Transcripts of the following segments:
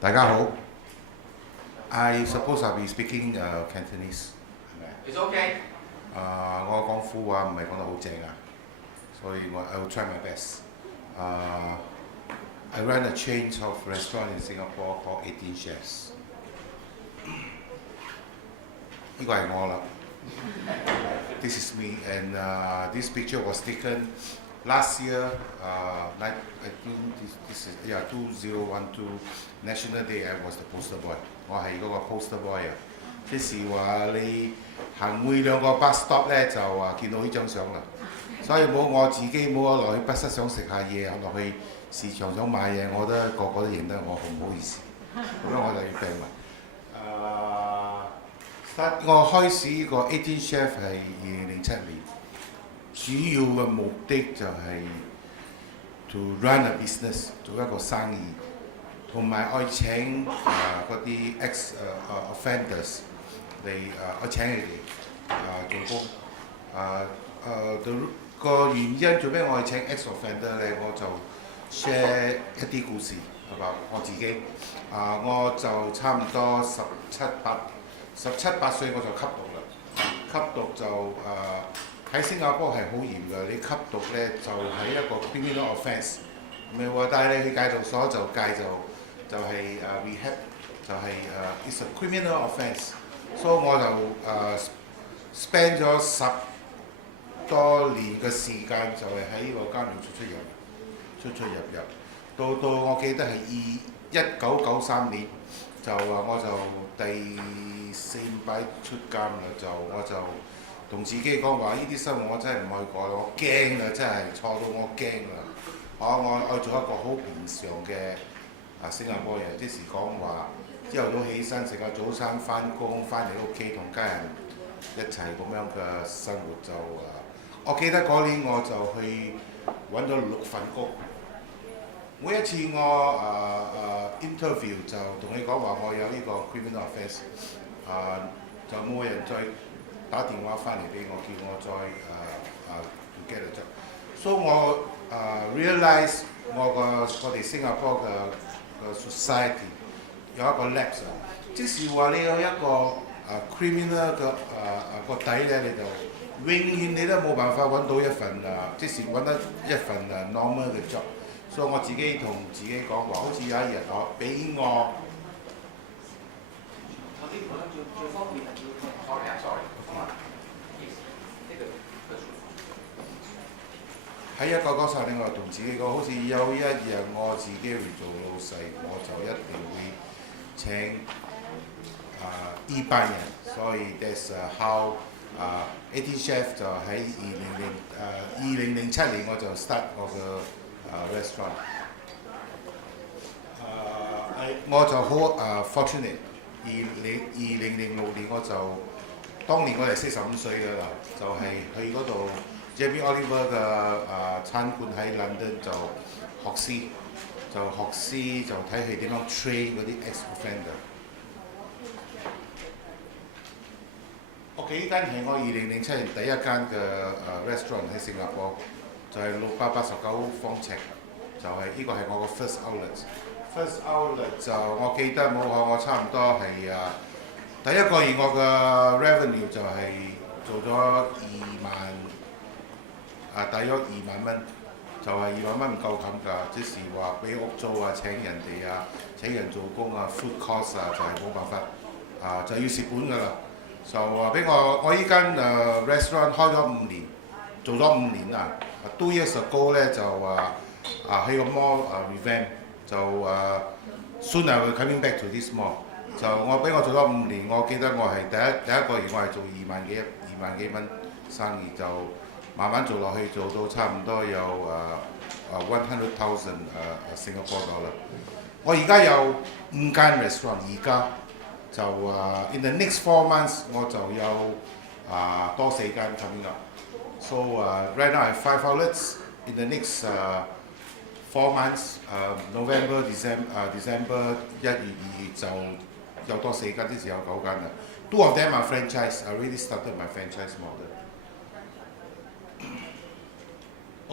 大家好。I suppose I'll be speaking Cantonese. It's okay. 我講普話唔係講得好正啊，所以I will try my best. I run a chain of restaurants in Singapore called 18 Chefs. 呢個係我啦。This is me, and this picture was taken last year. I think this is 2012 National Day. I was the poster boy. 我係嗰個 poster boy 啊。即是話你行每兩個 bus stop 咧，就見到呢張相啦。所以冇我自己冇落去 bus 想食下嘢，落去市場想買嘢，我覺得個個都認得我，好唔好意思。咁樣我就要病埋。我開始呢個18 Chef 係2007年，主要嘅目的就係 to run a business， 做一個生意，同埋愛請嗰啲 ex offenders 嚟我請佢哋做工。個原因做咩我請 ex offender 咧？我就 share 一啲故事係嘛，我自己我就差唔多17、18歲我就吸毒啦。吸毒就喺新加坡係好嚴㗎，你吸毒咧就係一個 criminal offence， 唔係話帶你去戒毒所就戒就係rehab， 就係it's a criminal offence。所以我就spend 咗10多年嘅時間，就係喺呢個監獄出入，到我記得係1993年就我就第4、5擺出監啦，我就同自己講話：呢啲生活我真係唔可以過，我驚啦，真係錯到我驚啦！我做一個好平常嘅新加坡人，即是講話朝頭早起身食個早餐，翻工翻嚟屋企同家人一齊咁樣嘅生活就我記得嗰年我就去揾咗6份工。每一次我interview 就同你講話我有呢個 criminal offence， 就冇人再打電話翻嚟俾我，叫我再get a job。所以我realize 我哋新加坡嘅 society 有一個 lapse， 即是話你有一個criminal 嘅個底咧，你就永遠你都冇辦法揾到一份即是揾得一份normal 嘅 job。所以我自己同自己講話，好似有一日我俾我喺1993年，我同自己講，好似有一日我自己會做老細，我就一定會請呢班人。所以 that's how 18 Chef 就喺2007年我就 start 我嘅restaurant。我就好fortunate， 2006年我就當年我係45歲㗎啦，就係去嗰度 Jamie Oliver 嘅餐館喺 London 就學師，就睇佢點樣 train 嗰啲 ex-offender。我幾間係我2007年第一間嘅restaurant 喺新加坡，就係689方尺，就係呢個係我個 first outlet。first outlet 就我記得冇我差唔多係第一個月我嘅 revenue 就係做咗大約2萬蚊，就係2萬蚊唔夠冚㗎，即是話俾屋租請人哋請人做工food cost 就係冇辦法就要蝕本㗎啦。就俾我依間restaurant 開咗5年，做咗5年啦。2 years ago 咧就去個 mall revamp， 就soon I will coming back to this mall。就俾我做咗5年，我記得我係第一個月我係做2萬幾蚊生意，就慢慢做落去，做到差唔多有100,000 新加坡dollar。我而家有5間 restaurant， 而家就in the next 4 months 我就有多4間 coming up。So right now I have 5 outlets. In the next 4 months, November, December 1月、2月就有多4間，即時有9間啦。2 of them are franchise. I already started my franchise model.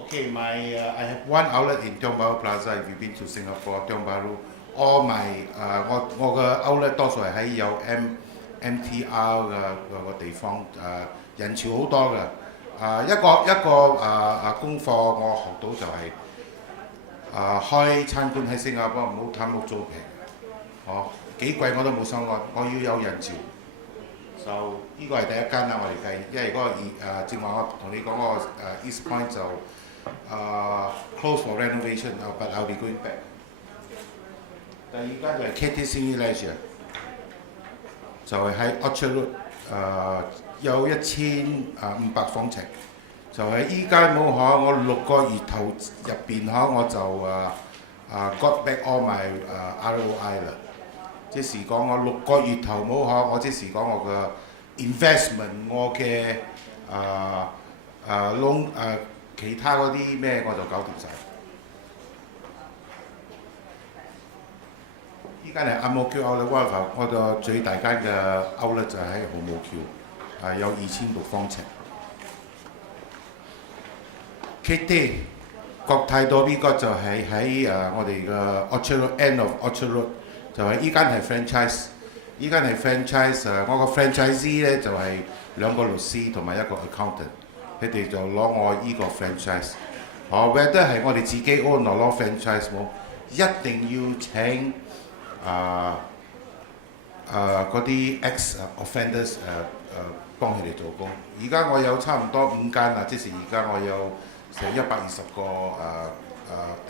Okay, I have one outlet in Tiong Bahru Plaza. If you've been to Singapore, Tiong Bahru, all我嘅 outlet 多數係喺有 MTR 嘅地方，人潮好多嘅。一個功課我學到就係開餐館喺新加坡唔好貪屋租平，幾貴我都冇所謂，我要有人潮。就呢個係第一間啦，我哋計，因為嗰個正話我同你講嗰個East Point 就close for renovation，but I'll be going back。第二間就係 K Tse Ltd， 就係喺 Orchard Road，有1500方尺，就係依間冇可，我6個月頭入邊可我就got back all my ROI 啦。即是講我6個月頭冇可，我即是講我嘅 investment， 我嘅其他嗰啲咩我就搞掂晒。依間係AMO Q Outlet， 我個最大間嘅 Outlet 就喺紅毛橋，有2600方尺。K Tse 國泰多邊個就係喺我哋嘅 Orchard Road end of Orchard Road。就係依間係 franchise， 依間係 franchise， 我個 franchisee 咧就係2個律師同埋1個 accountant， 佢哋就攞我依個 franchise。whether 係我哋自己 own 攞 franchise 冇，一定要請嗰啲 ex offenders 幫佢哋做工。而家我有差唔多5間啦，即是而家我有成120個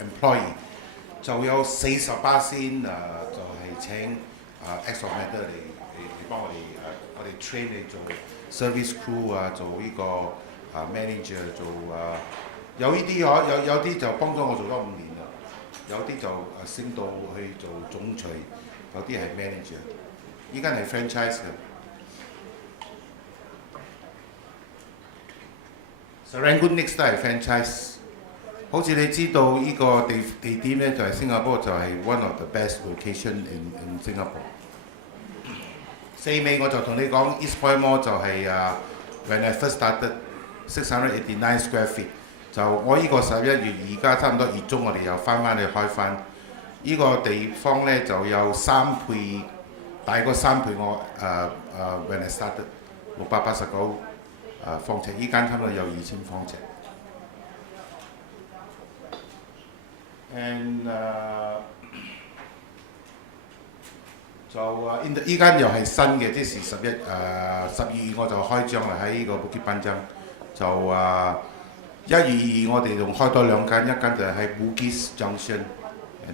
employee， 就有40%先就係請ex offender 嚟幫我哋 train 你做 service crew 做呢個manager 做有呢啲有啲就幫咗我做咗5年啦，有啲就升到去做總裁，有啲係 manager。依間係 franchise 嘅。Serangoon Next 都係 franchise。好似你知道呢個地點咧，就係新加坡就係 one of the best location in Singapore。4尾我就同你講 East Point Mall 就係when I first started 689 square feet。就我呢個11月而家差唔多月中，我哋又翻去開翻。呢個地方咧就有3倍，大過3倍我when I started 689方尺，依間差唔多有2000方尺。and 就依間又係新嘅，即是12月我就開張啦，喺呢個 Bukit Panjang。就1月2我哋仲開多2間，一間就係喺 Bugis Junction，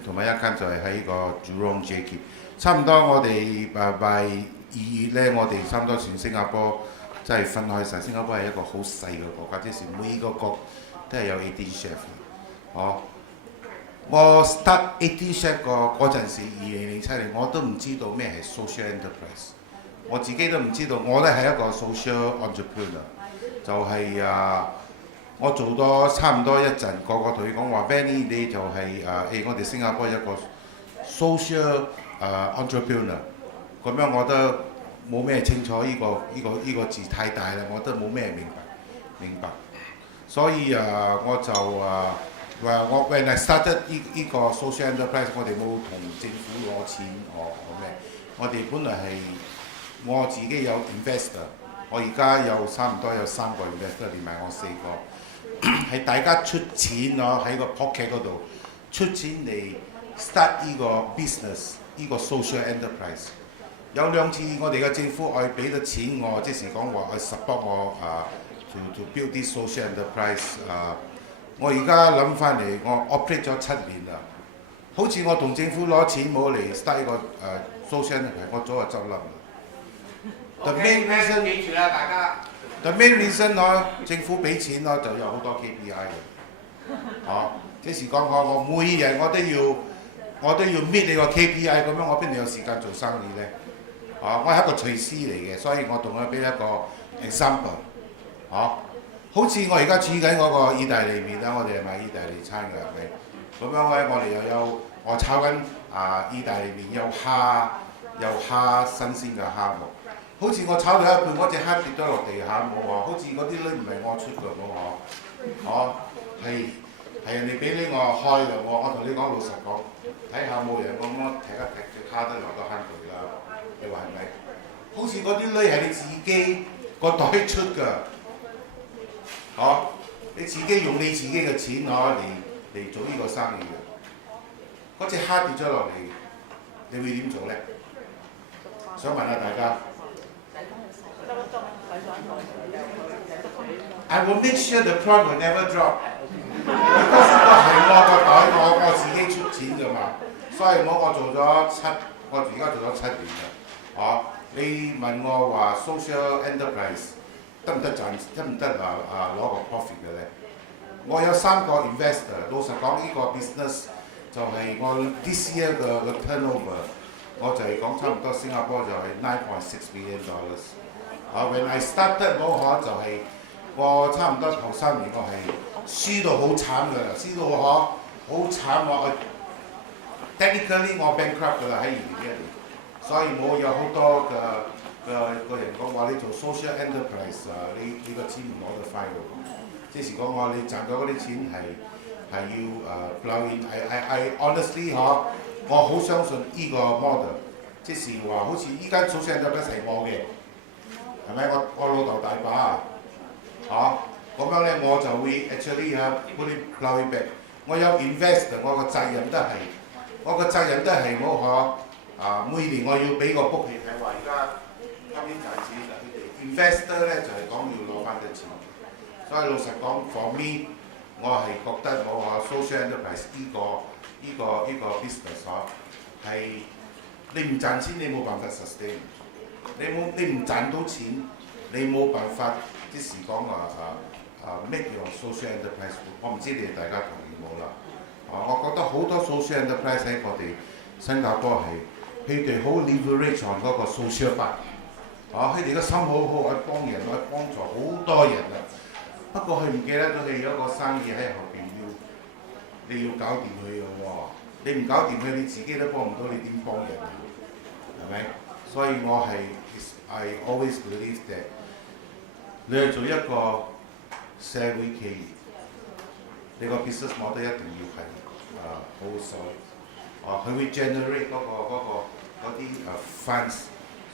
同埋一間就係喺個 Jurong JK。差唔多我哋by 2月咧，我哋差唔多全新加坡即係分開晒。新加坡係一個好細嘅國家，即是每個國都係有18 chef。我 start 18 chef 嗰陣時，2007年我都唔知道咩係 social enterprise， 我自己都唔知道，我咧係一個 social entrepreneur， 就係我做咗差唔多一陣，個同佢講話 Benny 你就係我哋新加坡一個 social entrepreneur， 咁樣我都冇咩清楚呢個字太大啦，我都冇咩明白，所以我就我 when I started 呢個 social enterprise， 我哋冇同政府攞錢，我哋本來係我自己有 investor， 我而家有差唔多有3個 investor， 連埋我4個，係大家出錢喺個 pocket 嗰度出錢嚟 start 呢個 business， 呢個 social enterprise。有2次我哋嘅政府愛俾咗錢我，即是講話愛 support 我to build this social enterprise。我而家諗翻嚟，我 operate 咗7年啦。好似我同政府攞錢冇嚟 start 呢個 social enterprise， 我早就執笠啦。The main reason 記住啦，大家。The main reason 政府俾錢就有好多 KPI 嘅。即是講我每日我都要 meet 你個 KPI， 咁樣我邊度有時間做生意咧？我係一個廚師嚟嘅，所以我同佢俾一個 example。好似我而家煮緊嗰個意大利麵啦，我哋係賣意大利餐嘅，係咪？咁樣咧，我哋又有我炒緊意大利麵，有蝦新鮮嘅蝦冇。好似我炒到一半，嗰隻蝦跌咗落地下冇喎，好似嗰啲咧唔係我出嘅冇喎，係係人哋俾你我開嘅，我同你講老實講，睇下冇人咁樣踢一踢隻卡得落個坑渠啦，你話係咪？好似嗰啲女係你自己個袋出㗎，你自己用你自己嘅錢嚟做呢個生意嘅，嗰隻蝦跌咗落嚟，你會點做咧？想問下大家。I will make sure the prawn will never drop。because 呢個係我個袋，我自己出錢㗎嘛，所以我而家做咗7年啦，你問我話 social enterprise 得唔得賺，得唔得攞個 profit 嘅咧？我有3個 investor， 老實講呢個 business 就係我 this year 嘅 turnover， 我就係講差唔多新加坡就係$9.6 million。When I started 嗰個就係我差唔多頭3年我係輸到好慘㗎啦，輸到好慘我 technically 我 bankrupt 㗎啦喺2011年，所以我有好多個人講話你做 social enterprise 你個錢唔攞得快㗎，即是講話你賺到嗰啲錢係要blow in。I honestly 我好相信呢個 model， 即是話好似依間 social enterprise 係我嘅，係咪？我老豆大把咁樣咧我就會 actually put it blow it back。我有 investor， 我個責任都係每年我要俾個 book 你睇話，而家今年賺錢佢哋 investor 咧就係講要攞翻啲錢，所以老實講 for me 我係覺得我social enterprise 呢個 business 係你唔賺錢你冇辦法 sustain， 你唔賺到錢你冇辦法即時講make your social enterprise。 我唔知你哋大家同意冇啦。我覺得好多 social enterprise 喺我哋新加坡係佢哋好 leverage on 嗰個 social part， 佢哋個心好愛幫人，愛幫助好多人啊。不過佢唔記得咗佢有一個生意喺後邊你要搞掂佢嘅喎，你唔搞掂佢你自己都幫唔到，你點幫人啊？係咪？所以我I always believe that 你係做一個社會企業，你個 business model 一定要係好水，佢會 generate 嗰啲funds，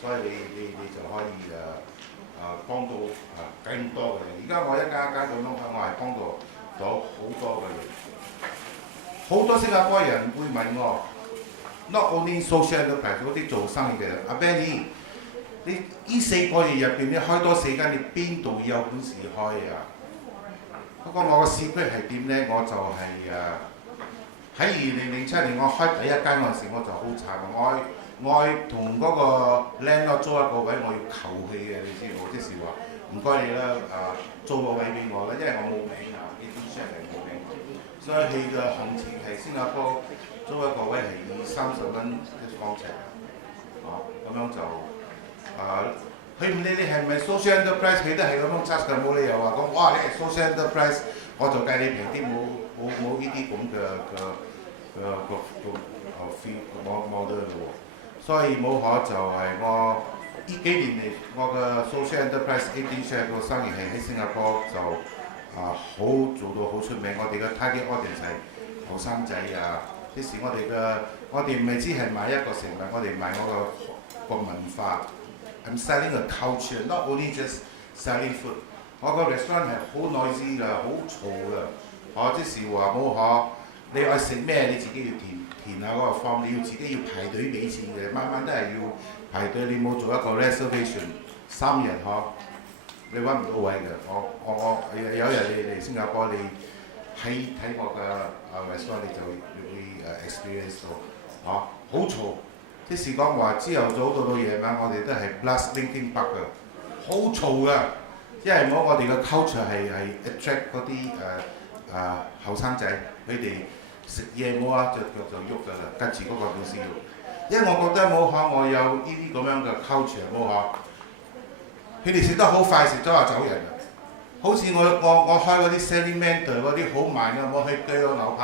所以你就可以幫到更多嘅人。而家我一間咁樣我係幫到好多嘅人，好多新加坡人會問我 ，not only social enterprise 嗰啲做生意嘅人，阿 Benny， 你呢4個月入邊你開多4間，你邊度有本事開啊？不過我個 secret 係點咧？我就係喺2007年我開第一間嗰陣時，我就好慘，我同嗰個 landlord 租一個位，我要求佢嘅，你知冇？即是話唔該你啦，租個位俾我啦，因為我冇名啊，呢啲 share 係冇名，所以佢嘅行情係新加坡租一個位係20-30蚊1方尺，咁樣就佢唔理你係咪 social enterprise， 佢都係咁樣 charge 㗎，冇理由話講哇你係 social enterprise， 我就計你平啲，冇呢啲咁嘅fee， 冇得嘅喎。所以冇可就係我呢幾年嚟，我嘅 social enterprise 18 share 個生意係喺新加坡就做到好出名。我哋嘅 target audience 係後生仔即是我哋唔係只係買一個食物，我哋買我個文化。I'm selling a culture, not only just selling food。我個 restaurant 係好 noisy 㗎，好嘈㗎。即是話冇你愛食咩你自己要填下嗰個 form， 你要自己要排隊俾錢嘅，晚晚都係要排隊。你冇做一個 reservation 3日你揾唔到位嘅。有日你嚟新加坡，你睇我嘅restaurant 你就會experience 到好嘈。即是講話朝頭早到夜晚，我哋都係 blast linking back 㗎，好嘈㗎。因為我哋嘅 culture 係 attract 嗰啲後生仔，佢哋食嘢冇隻腳就喐㗎啦，跟住嗰個老師喐。因為我覺得我有呢啲咁樣嘅 culture 佢哋食得好快，食咗就走人啦。好似我開嗰啲 Facilitator 嗰啲好慢㗎，我去鋸個牛扒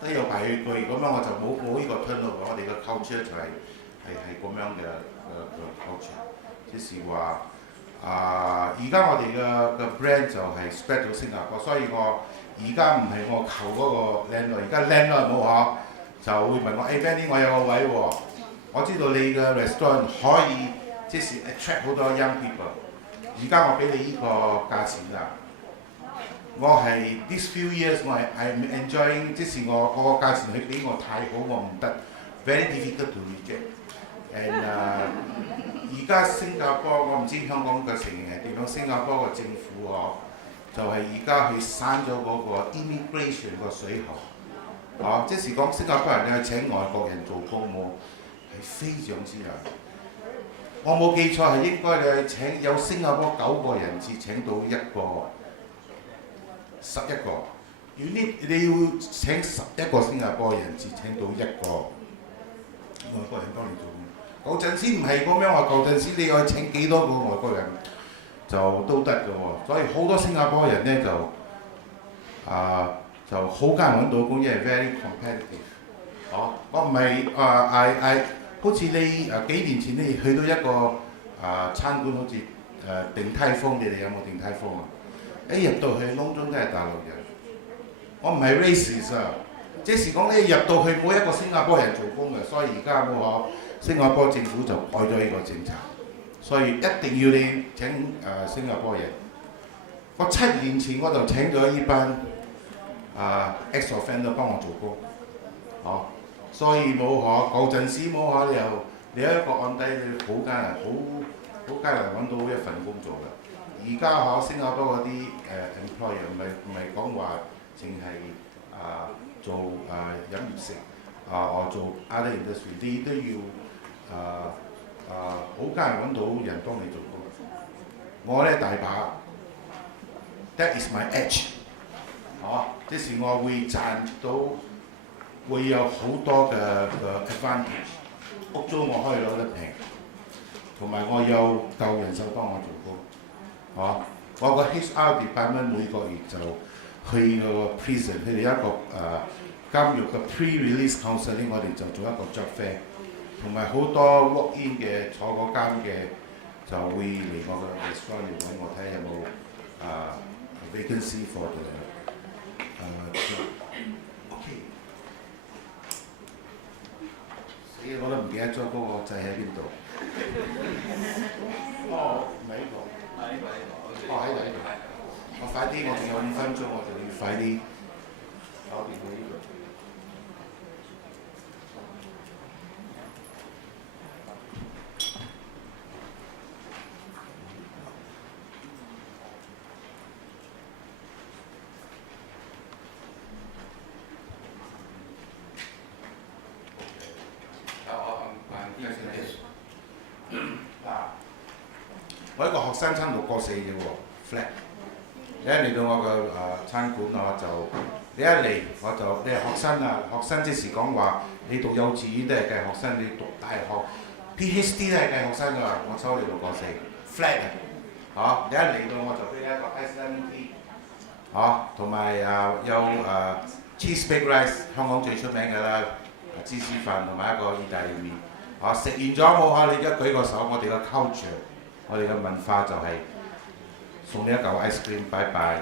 都要排去鋸，咁樣我就冇呢個 turnover。我哋嘅 culture 就係咁樣嘅culture， 即是話而家我哋嘅 brand 就係 spread 到新加坡，所以我而家唔係我求嗰個靚女，而家靚女冇嗬，就會問我：Benny， 我有個位喎，我知道你嘅 restaurant 可以即是 attract 好多 young people。而家我俾你呢個價錢啦，我係 these few years 我係 I'm enjoying， 即是我個價錢佢俾我太好，我唔得 ，very difficult to reject。And 而家新加坡我唔知香港嘅情形係點樣，新加坡嘅政府就係而家去刪咗嗰個 immigration 個水喉，即是講新加坡人你去請外國人做工務係非常之難。我冇記錯係應該你去請有新加坡9個人至請到11個。你要請11個新加坡人至請到1個外國人幫你做。舊陣時唔係咁樣話，舊陣時你可以請幾多個外國人就都得嘅喎，所以好多新加坡人咧就好艱難揾到工，因為 very competitive。我唔係好似你幾年前你去到一個餐館，好似定泰豐，你哋有冇定泰豐啊？一入到去窿中都係大陸人，我唔係 racist 啊，即是講你入到去冇一個新加坡人做工嘅，所以而家冇可。新加坡政府就改咗呢個政策，所以一定要你請新加坡人。我7年前我就請咗呢班ex offender 幫我做工，所以冇可舊陣時冇可你有一個案底，你好艱難，好艱難揾到一份工做嘅。而家新加坡嗰啲employer 唔係講話淨係做飲業食我做 other industry， 你都要。好艱難揾到人幫你做工，我咧大把 ，that is my edge， 即是我會賺到，會有好多嘅 advantage， 屋租我可以攞得平，同埋我有夠人手幫我做工，我個 HR department 每個月就去個 prison， 佢哋一個監獄嘅 pre-release counselling， 我哋就做一個 job fair。同埋好多 walk-in 嘅坐嗰間嘅就會嚟我嘅 restaurant 嚟揾我睇下有冇vacancy for the OK。死我都唔記得咗嗰個掣喺邊度。唔喺呢度。喺度。我快啲，我仲有5分鐘，我就要快啲搞掂佢呢度。我一個學生餐6個4嘅喎 ，flat。你一嚟到我個餐館你一嚟你係學生啊，學生即時講話你讀幼稚園都係計學生，你讀大學 PhD 都係計學生㗎，我收你6個4 flat 你一嚟到我就俾你一個 iced tea，同埋有cheese baked rice， 香港最出名㗎啦，芝士飯同埋一個意大利麵。食完咗冇可？你而家舉個手，我哋個 culture。我哋嘅文化就係送你一嚿 ice cream， 拜拜。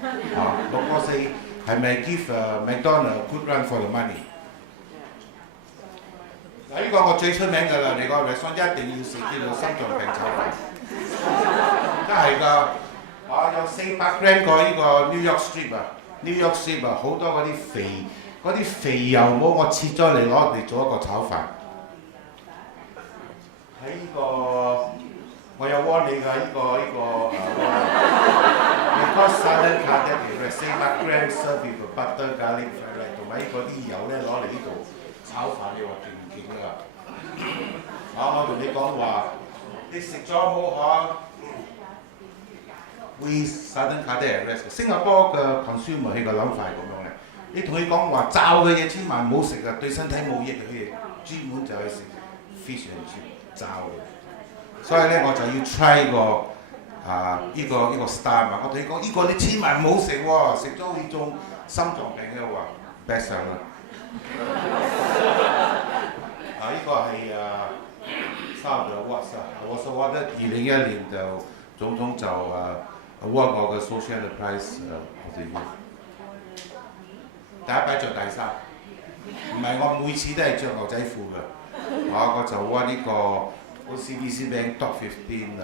6個4係咪 give McDonald good run for the money？ 嗱，呢個我最出名㗎啦，你個 restaurant 一定要食叫做心臟病炒飯，真係㗎。有400 gram 個呢個 New York strip 好多嗰啲肥油冇，我切咗嚟攞嚟做一個炒飯。喺呢個我有 warn 你㗎，呢個because Southern California 400 gram serve with butter garlic fried 同埋呢個啲油咧攞嚟呢度炒飯，你話勁唔勁㗎？我同你講話，你食咗冇會 Southern California 新加坡嘅 consumer 佢個諗法係咁樣嘅，你同佢講話炸嘅嘢千萬唔好食啊，對身體冇益嘅，佢哋專門就係食 fish and chips 炸嘅。所以咧我就要 try 呢個 style 嘛，我同你講呢個你千萬唔好食喎，食咗會中心臟病嘅話 best 啦。呢個係差唔多 awards 我所獲得2011年就總統就award 我嘅 social enterprise of the year。第一擺着大衫，唔係我每次都係着牛仔褲嘅，我就揾呢個 OCBC Bank Top 15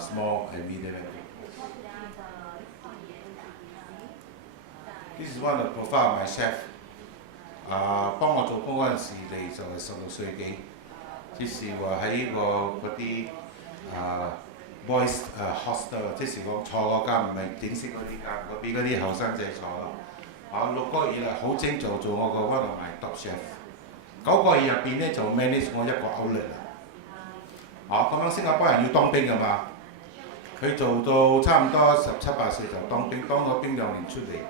small and medium bank. This is one of the profile of my chef. 幫我做工嗰陣時，你就係16歲幾，即是話喺呢個嗰啲boys hostel， 即是講坐嗰間唔係正式嗰啲間，嗰邊嗰啲後生仔坐咯。6個月啦，好精做我個 one of my top chef。9個月入邊咧就 manage 我一個 outlet 啦。咁樣新加坡人要當兵㗎嘛，佢做到差唔多17、18歲就當兵，當咗兵2年出嚟，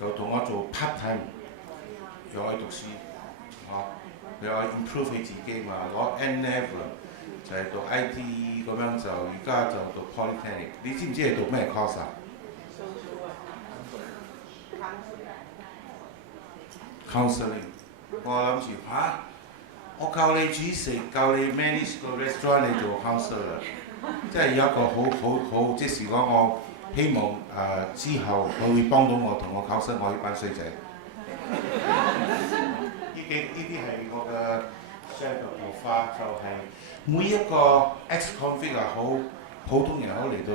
就同我做 part time。又愛讀書，又愛 improve 佢自己嘛，攞 N level 就係讀 IT 咁樣就而家就讀 polytechnic。你知唔知係讀咩 course 啊 ？Counseling。我諗住我教你煮食，教你 manage 個 restaurant， 你做 counselor， 即係有一個好，即是講我希望之後佢會幫到我同我counselor我呢班衰仔。呢啲係我嘅 chef 嘅步伐，就係每一個 ex-convict 又好，普通人好嚟到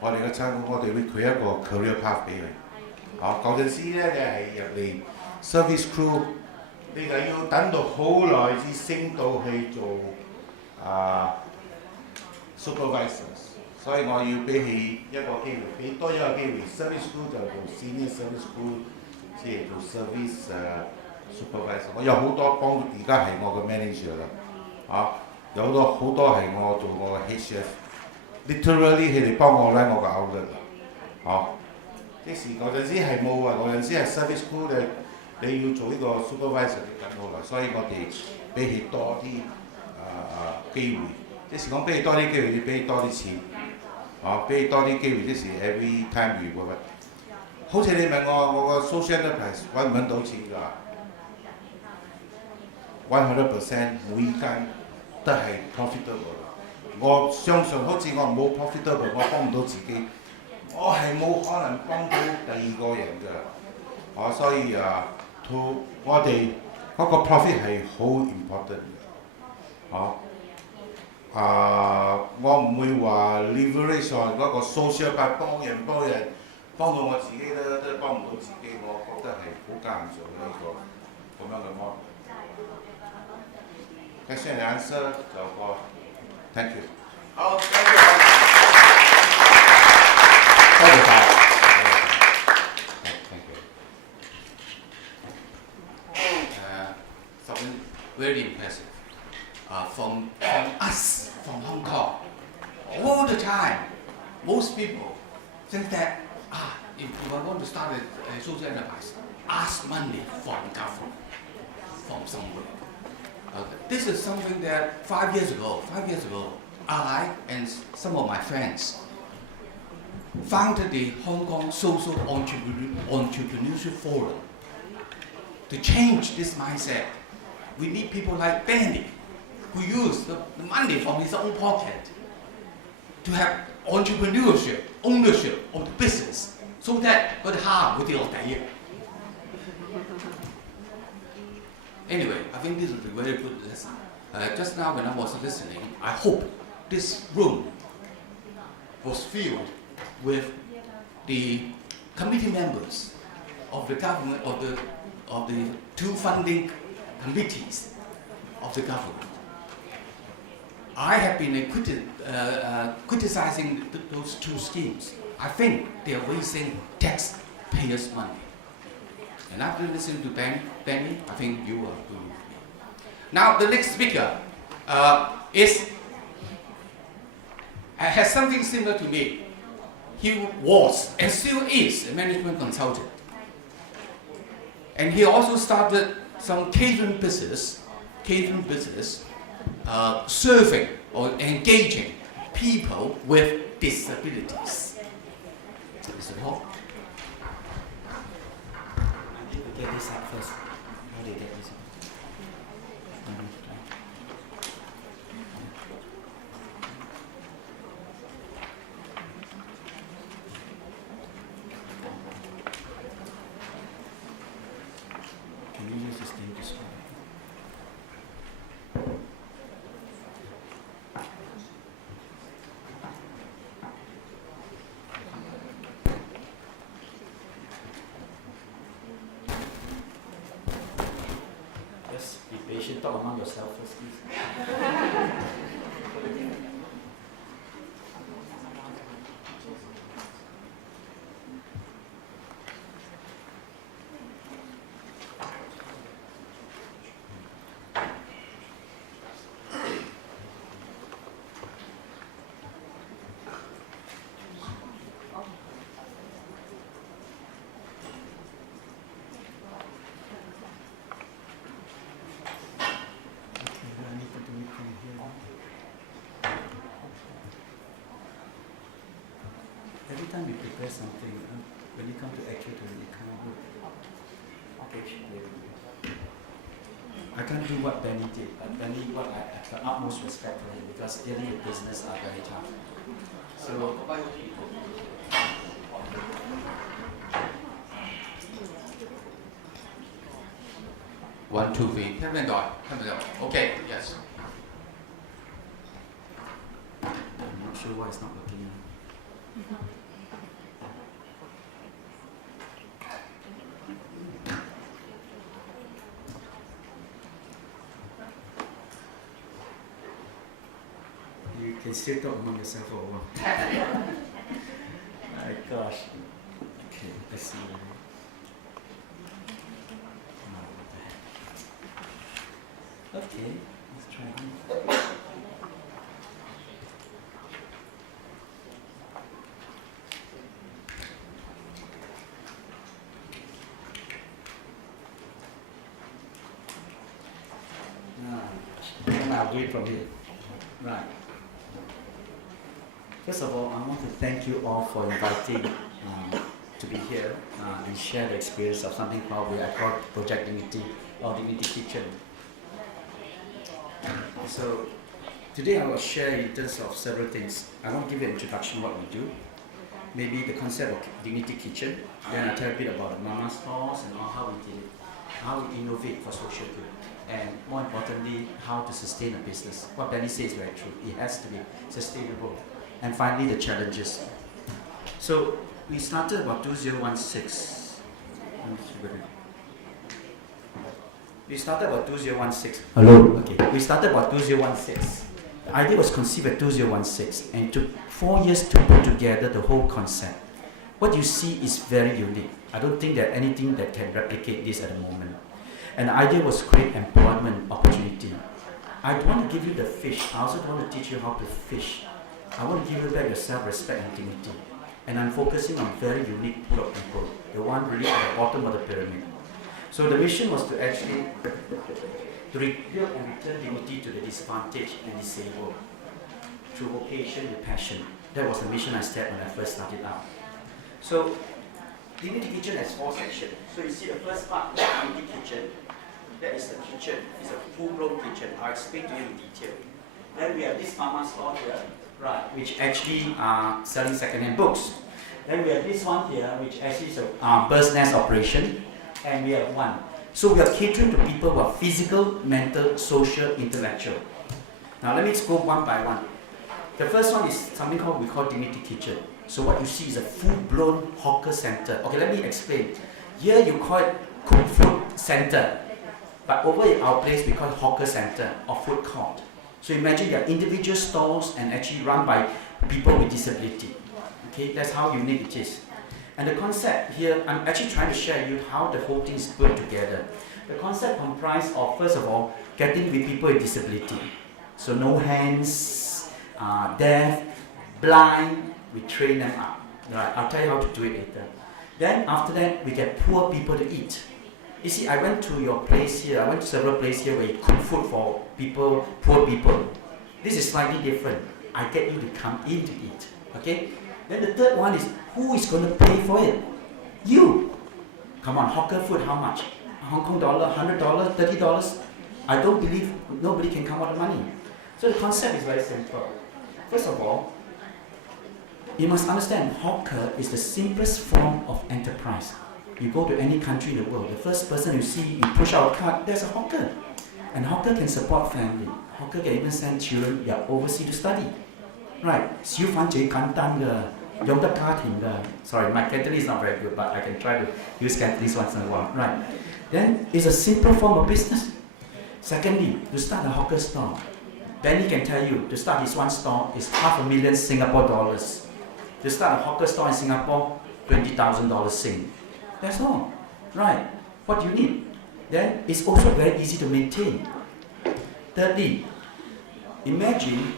我哋嘅餐館，我哋會create一個 career path 俾佢。舊陣時咧，你係入嚟 service crew， 你就要等到好耐至升到去做supervisors， 所以我要俾佢一個機會，俾多一個機會。service crew 就做 senior service crew， 即係做 service supervisor， 我有好多幫，而家係我嘅 manager 啦，有好多係我做我嘅 head chef，literally 佢哋幫我咧我個 outlet 即時嗰陣時係冇啊，嗰陣時係 service crew 你要做呢個 supervisor 你緊好耐，所以我哋俾佢多啲機會，即時講俾佢多啲機會，要俾佢多啲錢，俾佢多啲機會，即時 every time you work。好似你問我個 social enterprise 揾唔揾到錢㗎？100% 每間都係 profitable。我相信好似我冇 profitable， 我幫唔到自己，我係冇可能幫到第二個人㗎。所以我哋嗰個 profit 係好 important 嘅。我唔會話 leverage on 嗰個 social part 幫人，幫到我自己都幫唔到自己，我覺得係好間唔中呢個咁樣嘅 model。Question and answer 就個 ，thank you。好，多謝晒。Thank you。Something very impressive. From us, from Hong Kong, all the time, most people think that if I want to start a social enterprise, ask money from government, from somewhere. This is something that 5 years ago, I and some of my friends founded the Hong Kong Social Entrepreneurship Forum. To change this mindset, we need people like Benny, who use the money from his own pocket to have entrepreneurship, ownership of the business, so that個蝦會跌落地嘅。Anyway, I think this is a very good lesson. Just now when I was listening, I hope this room was filled with the committee members of the government, of the two funding committees of the government. I have been criticizing those two schemes. I think they are wasting taxpayers' money. And after listening to Benny, I think you will agree with me. Now the next speaker has something similar to me. He was and still is a management consultant. And he also started some catering business, serving or engaging people with disabilities. Mr. Paul? I think we get this up first. How do you get this up? But you should talk among yourself first, please. Every time you prepare something, when you come to actually do it, it can't work. Okay, I can't do what Benny did, but Benny, what I have the utmost respect for him because dealing with business are very tough. So, 1, 2, 3，聽唔聽到啊？聽唔聽到 ？OK，yes。I'm not sure why it's not working now. You can still talk among yourself for a while. My gosh. Okay, let's see. Okay, let's try again. And I'll do it from here. Right. First of all, I want to thank you all for inviting to be here and share the experience of something called I call Project Dignity or Dignity Kitchen. So today I will share in terms of several things. I want to give you an introduction what we do, maybe the concept of Dignity Kitchen, then I'll tell you a bit about the Mama Stores and how we did it, how we innovate for social good, and more importantly, how to sustain a business. What Benny says is very true. It has to be sustainable. And finally, the challenges. So we started about 2016. We started about 2016. Hello. Okay. We started about 2016. The idea was conceived at 2016, and it took 4 years to put together the whole concept. What you see is very unique. I don't think there's anything that can replicate this at the moment. And the idea was create employment opportunity. I don't want to give you the fish. I also don't want to teach you how to fish. I want to give you back your self-respect and dignity. And I'm focusing on very unique pool of people, the one really at the bottom of the pyramid. So the mission was to actually to rebuild and return dignity to the disadvantaged and disabled through vocation with passion. That was the mission I set when I first started out. So Dignity Kitchen has 4 sections. So you see the first part, the Dignity Kitchen. That is the kitchen. It's a full-blown kitchen. I'll explain to you in detail. Then we have this Mama Store here, right, which actually are selling second-hand books. Then we have this one here, which actually is a bird's nest operation. And we have one. So we are catering to people who are physical, mental, social, intellectual. Now let me go one by one. The first one is something we call Dignity Kitchen. So what you see is a full-blown hawker center. Okay, let me explain. Here you call it cooked food center. But over at our place we call it hawker center or food court. So imagine there are individual stalls and actually run by people with disability. Okay, that's how unique it is. And the concept here, I'm actually trying to share you how the whole thing is put together. The concept comprises of, first of all, getting with people with disability. So no hands, deaf, blind, we train them up. Right, I'll tell you how to do it later. Then after that, we get poor people to eat. You see, I went to your place here, I went to several places here where you cook food for people, poor people. This is slightly different. I get you to come in to eat. Okay? Then the third one is, who is going to pay for it? You! Come on, hawker food, how much? Hong Kong dollar, $100, $30? I don't believe nobody can come out of money. So the concept is very simple. First of all, you must understand, hawker is the simplest form of enterprise. You go to any country in the world, the first person you see, you push out a card, there's a hawker. And hawker can support family. Hawker can even send children that are overseas to study. Right? 小販最簡單嘅，用得家庭嘅。Sorry, my Cantonese is not very good, but I can try to use Cantonese once in a while. Right? Then it's a simple form of business. Secondly, to start a hawker store, Benny can tell you, to start his one store is $500,000 Singapore dollars. To start a hawker store in Singapore, $20,000 Sing. That's all. Right. What do you need? Then it's also very easy to maintain. Thirdly, imagine,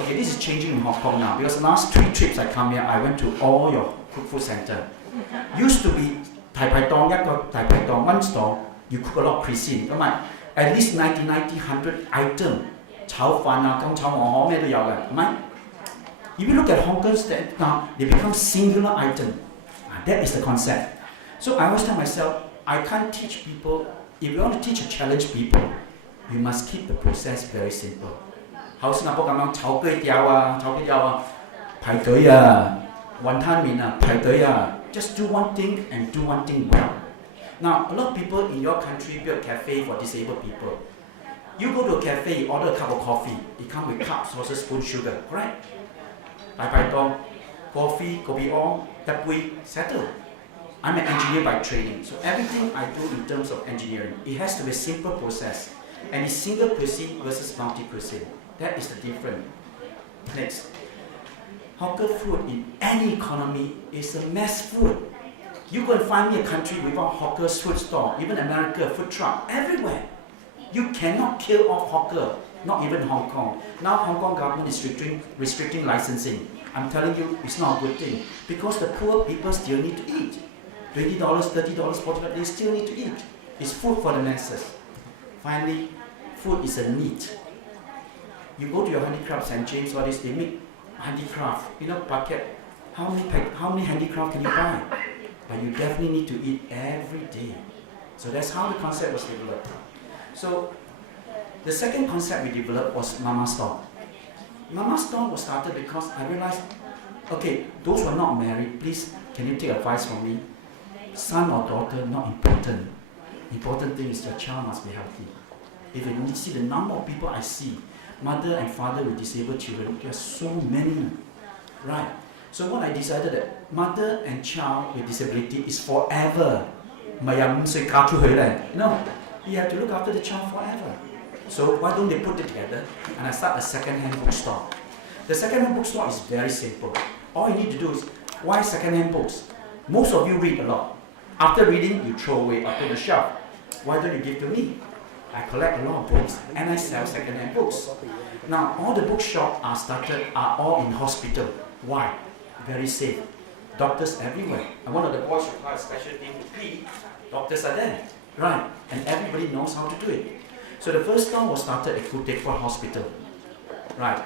okay, this is changing in Hong Kong now, because the last 3 trips I come here, I went to all your cook food center. Used to be Thai Pai Tong, Thai Pai Tong, one store, you cook a lot of cuisine. At least 90, 100 items. 炒飯啊，咁炒鵝河咩都有嘅，係咪？ If you look at Hong Kong now, they become singular item. That is the concept. So I always tell myself, I can't teach people. If you want to teach or challenge people, you must keep the process very simple. 好似新加坡咁樣炒粿條啊，排隊啊，雲吞麵啊，排隊啊。Just do one thing and do one thing well. Now, a lot of people in your country build cafe for disabled people. You go to a cafe, you order a cup of coffee. It comes with cup, saucer, spoon, sugar, correct? Thai Pai Tong, coffee, kopi ong, tapui, settle. I'm an engineer by training, so everything I do in terms of engineering, it has to be a simple process. And it's single cuisine versus multi-cuisine. That is the difference. Next. Hawker food in any economy is a mass food. You go and find me a country without hawker's food store, even America, food truck, everywhere. You cannot kill off hawker, not even Hong Kong. Now Hong Kong government is restricting licensing. I'm telling you, it's not a good thing. Because the poor people still need to eat. $20, $30, $40, they still need to eat. It's food for the masses. Finally, food is a need. You go to your handicraft, St. James, all this, they make handicraft, bucket. How many handicraft can you buy? But you definitely need to eat every day. So that's how the concept was developed. So the second concept we developed was Mama Store. Mama Store was started because I realized, okay, those who are not married, please, can you take advice from me? Son or daughter, not important. Important thing is your child must be healthy. If you see the number of people I see, mother and father with disabled children, there are so many, right? So what I decided that mother and child with disability is forever. No, you have to look after the child forever. So why don't they put it together? And I start a second-hand bookstore. The second-hand bookstore is very simple. All you need to do is, why second-hand books? Most of you read a lot. After reading, you throw away onto the shelf. Why don't you give to me? I collect a lot of books and I sell second-hand books. Now, all the bookshops are all in hospital. Why? Very safe. Doctors everywhere. And one of the boys requires a special thing to pee. Doctors are there. Right. And everybody knows how to do it. So the first store was started at Good CIC Hospital. Right.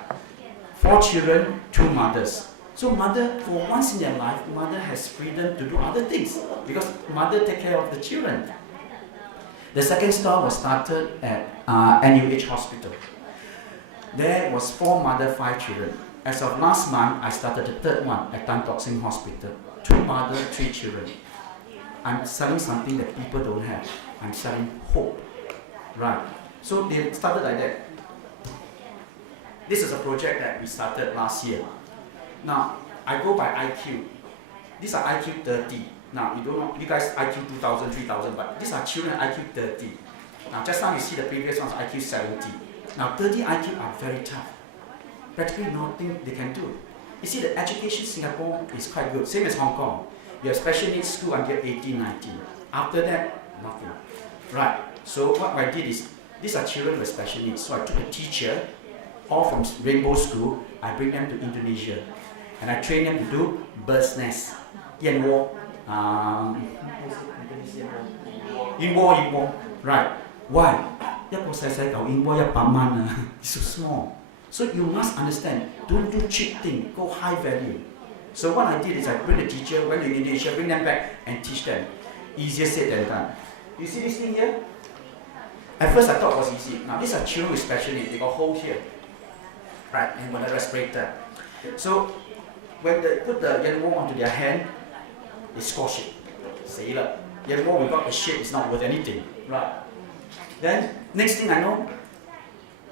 4 children, 2 mothers. So mother, for once in their life, mother has freedom to do other things because mother take care of the children. The second store was started at NUH Hospital. There was 4 mothers, 5 children. As of last month, I started the third one at Tan Tock Seng Hospital. 2 mothers, 3 children. I'm selling something that people don't have. I'm selling hope. Right. So they started like that. This is a project that we started last year. Now, I go by IQ. These are IQ 30. Now, you don't know, you guys IQ 2000, 3000, but these are children IQ 30. Now, just now you see the previous ones IQ 70. Now, 30 IQ are very tough. Practically nothing they can do. You see, the education in Singapore is quite good, same as Hong Kong. You have special needs school until 18, 19. After that, nothing. Right, so what I did is, these are children with special needs. So I took a teacher, all from Rainbow School, I bring them to Indonesia. And I train them to do bird's nest. Yen Wo. Yin Wo. Right. Why? It's so small. So you must understand, don't do cheap thing, go high value. So what I did is I bring the teacher, went to Indonesia, bring them back and teach them. Easier said than done. You see this thing here? At first I thought it was easy. Now these are children with special needs, they got hole here. Right, and with a respirator. So when they put the Yen Wo onto their hand, they squash it. Say it. Yen Wo without the shape is not worth anything. Right. Then next thing I know,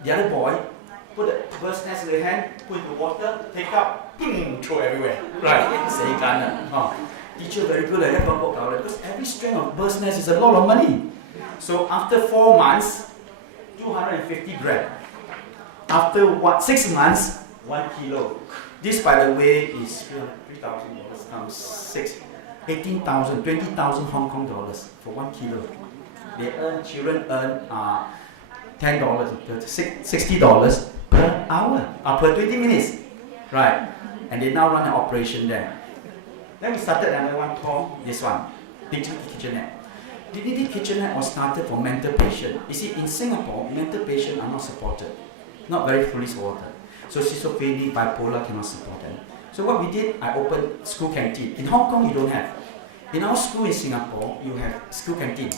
the other boy put the bird's nest in their hand, put in the water, take up, throw everywhere. Right. Say it. Teacher very good at because every string of bird's nest is a lot of money. So after 4 months, 250 grams. After 6 months, 1 kilo. This, by the way, is $3,000 times 6, 18,000, 20,000 Hong Kong dollars for 1 kilo. Children earn $10, $60 per hour, per 20 minutes, right? And they now run an operation there. Then we started another one called this one, Dignity Kitchenette. Dignity Kitchenette was started for mental patients. You see, in Singapore, mental patients are not supported, not very fully supported. So schizophrenia, bipolar cannot support them. So what we did, I opened school canteen. In Hong Kong, you don't have. In our school in Singapore, you have school canteen.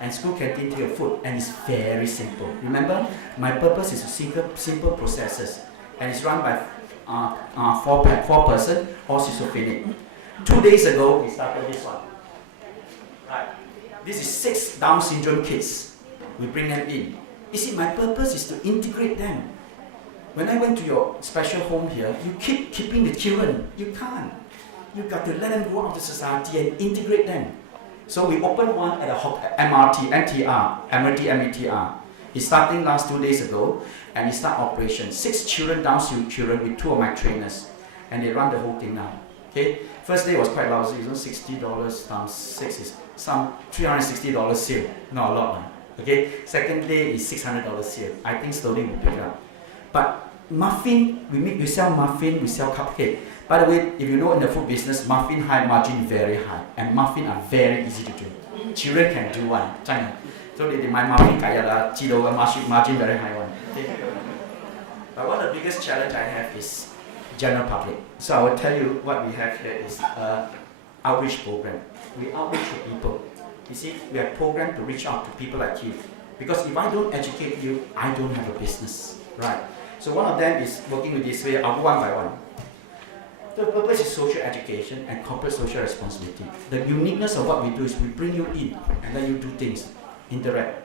And school canteen take your food, and it's very simple. Remember, my purpose is to simple processes, and it's run by four person, all schizophrenic. 2 days ago, we started this one. Right. This is 6 Down syndrome kids. We bring them in. You see, my purpose is to integrate them. When I went to your special home here, you keep keeping the children. You can't. You got to let them go out to society and integrate them. So we opened one at a MRT, MTR, Admiralty MTR. It's starting last 2 days ago, and we start operation. 6 children, Down syndrome children, with 2 of my trainers, and they run the whole thing now. Okay. First day was quite lousy. It was $60 times 6 is some $360 sale. Not a lot. Okay. Second day is $600 sale. I think slowly we'll pick it up. But muffin, we sell muffin, we sell cupcake. By the way, if you know in the food business, muffin high margin very high, and muffin are very easy to do. Children can do one. So they my muffin kaya margin very high one. Okay. But one of the biggest challenge I have is general public. So I will tell you what we have here is outreach program. We outreach to people. You see, we have program to reach out to people like you. Because if I don't educate you, I don't have a business. Right. So one of them is working with this way. I'll go one by one. The purpose is social education and corporate social responsibility. The uniqueness of what we do is we bring you in and let you do things, interact.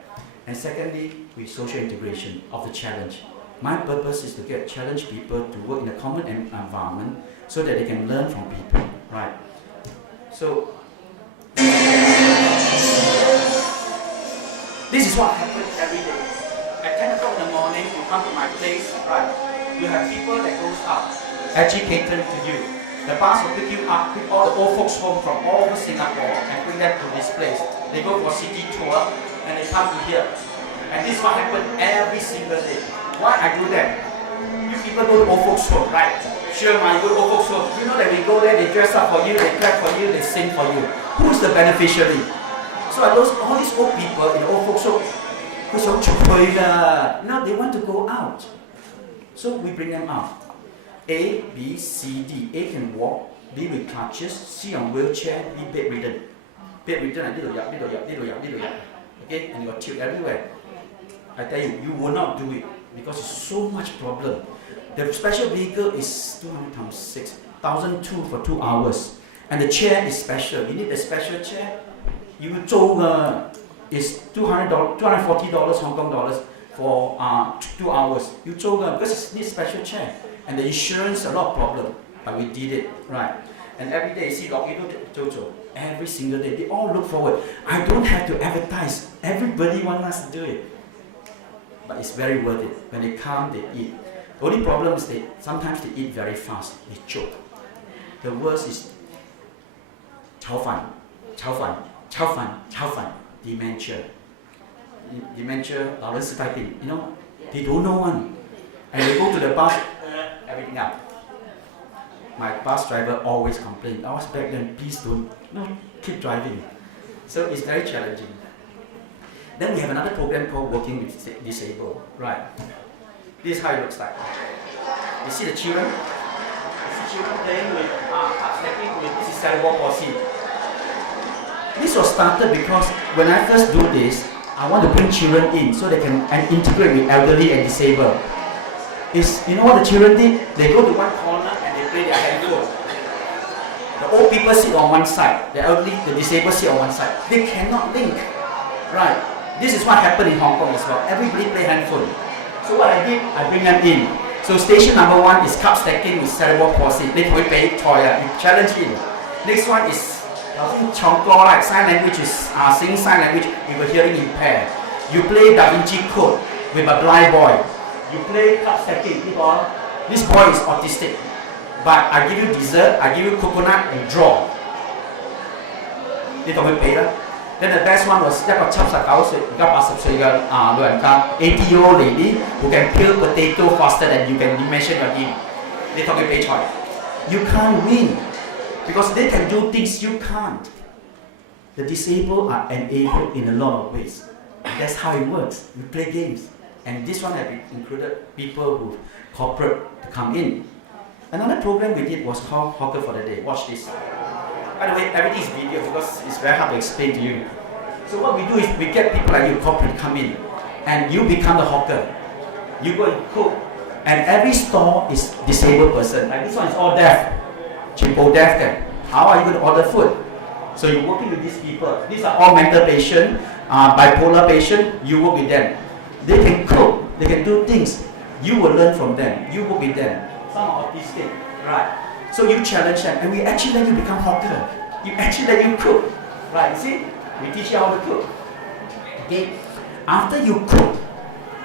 And secondly, we social integration of the challenge. My purpose is to get challenge people to work in a common environment so that they can learn from people, right? So, this is what happens every day. At 10 o'clock in the morning, you come to my place, right? You have people that goes out, educated to you. The bus will pick you up, pick all the old folks home from all over Singapore and bring them to this place. They go for city tour and they come to here. And this is what happens every single day. Why I do that? You people go to old folks home, right? Sure, man, you go to old folks home. You know that we go there, they dress up for you, they clap for you, they sing for you. Who's the beneficiary? So all these old people in the old folks home, no, they want to go out. So we bring them out. A, B, C, D. A can walk, B with crutches, C on wheelchair, D bedridden. Bedridden, little yap. Okay, and you got tilt everywhere. I tell you, you will not do it because it's so much problem. The special vehicle is 200 times 6, 1,002 for 2 hours. And the chair is special. You need a special chair. You will is $240 Hong Kong dollars for 2 hours. You because it needs special chair. And the insurance, a lot of problem. But we did it, right? And every day, you see, Jojo, every single day, they all look forward. I don't have to advertise. Everybody wants us to do it. But it's very worth it. When they come, they eat. The only problem is sometimes they eat very fast. They choke. The worst is 炒饭, dementia. Dementia, 老人痴呆病. You know, they don't know one. And they go to the bus, everything up. My bus driver always complained. I was back then, please don't, keep driving. So it's very challenging. Then we have another program called Working with Disabled. Right. This is how it looks like. You see the children? You see children playing with stacking with this is cerebral palsy. This was started because when I first do this, I want to bring children in so they can integrate with elderly and disabled. You know what the children did? They go to one corner and they play their handphone. The old people sit on one side, the elderly, the disabled sit on one side. They cannot link. Right. This is what happened in Hong Kong as well. Everybody play handphone. So what I did, I bring them in. So station number 1 is cup stacking with cerebral palsy. They can pay toy. You challenge him. Next one is sign language is sing sign language with a hearing impaired. You play Da Vinci Code. with a blind boy. You play cup stacking. This boy is autistic, but I give you dessert, I give you coconut, you draw. 你同佢比啦。Then the best one was 一個79歲，而家80歲嘅老人家 ATO lady who can peel potato faster than you can imagine your him. 你同佢比賽 ，you can't win because they can do things you can't. The disabled are enabled in a lot of ways. That's how it works. We play games, and this one have included people who corporate to come in. Another program we did was called Hawker for the Day. Watch this. By the way, everything is video because it's very hard to explain to you. So what we do is we get people like you, corporate, come in, and you become the hawker. You go and cook, and every store is disabled person. Like this one is all deaf, chimpo deaf. Then how are you going to order food? So you're working with these people. These are all mental patients, bipolar patient. You work with them. They can cook. They can do things. You will learn from them. You work with them. Some are autistic, right? So you challenge them, and we actually let you become hawker. You actually let you cook, right? See, we teach you how to cook. Okay. After you cook,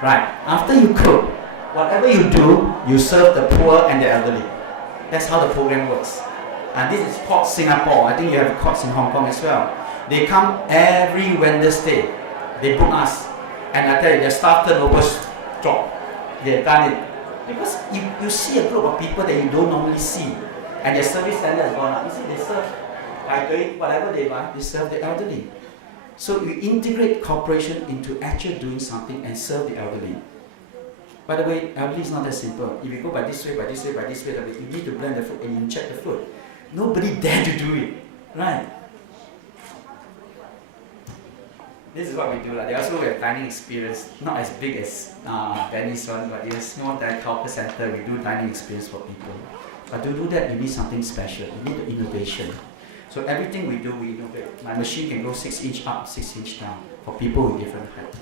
right? After you cook, whatever you do, you serve the poor and the elderly. That's how the program works. And this is called Singapore. I think you have courts in Hong Kong as well. They come every Wednesday. They book us. And I tell you, their staff turnover drop. They've done it. Because you see a group of people that you don't normally see. And their service standard has gone up. You see, they serve, by doing whatever they buy, they serve the elderly. So you integrate cooperation into actually doing something and serve the elderly. By the way, elderly is not that simple. If you go by this way, you need to blend the food and you check the food. Nobody dare to do it, right? This is what we do. They also have dining experience, not as big as Benny's one, but in a small culture center, we do dining experience for people. But to do that, you need something special. You need innovation. So everything we do, we innovate. My machine can go 6 inch up, 6 inch down for people with different height.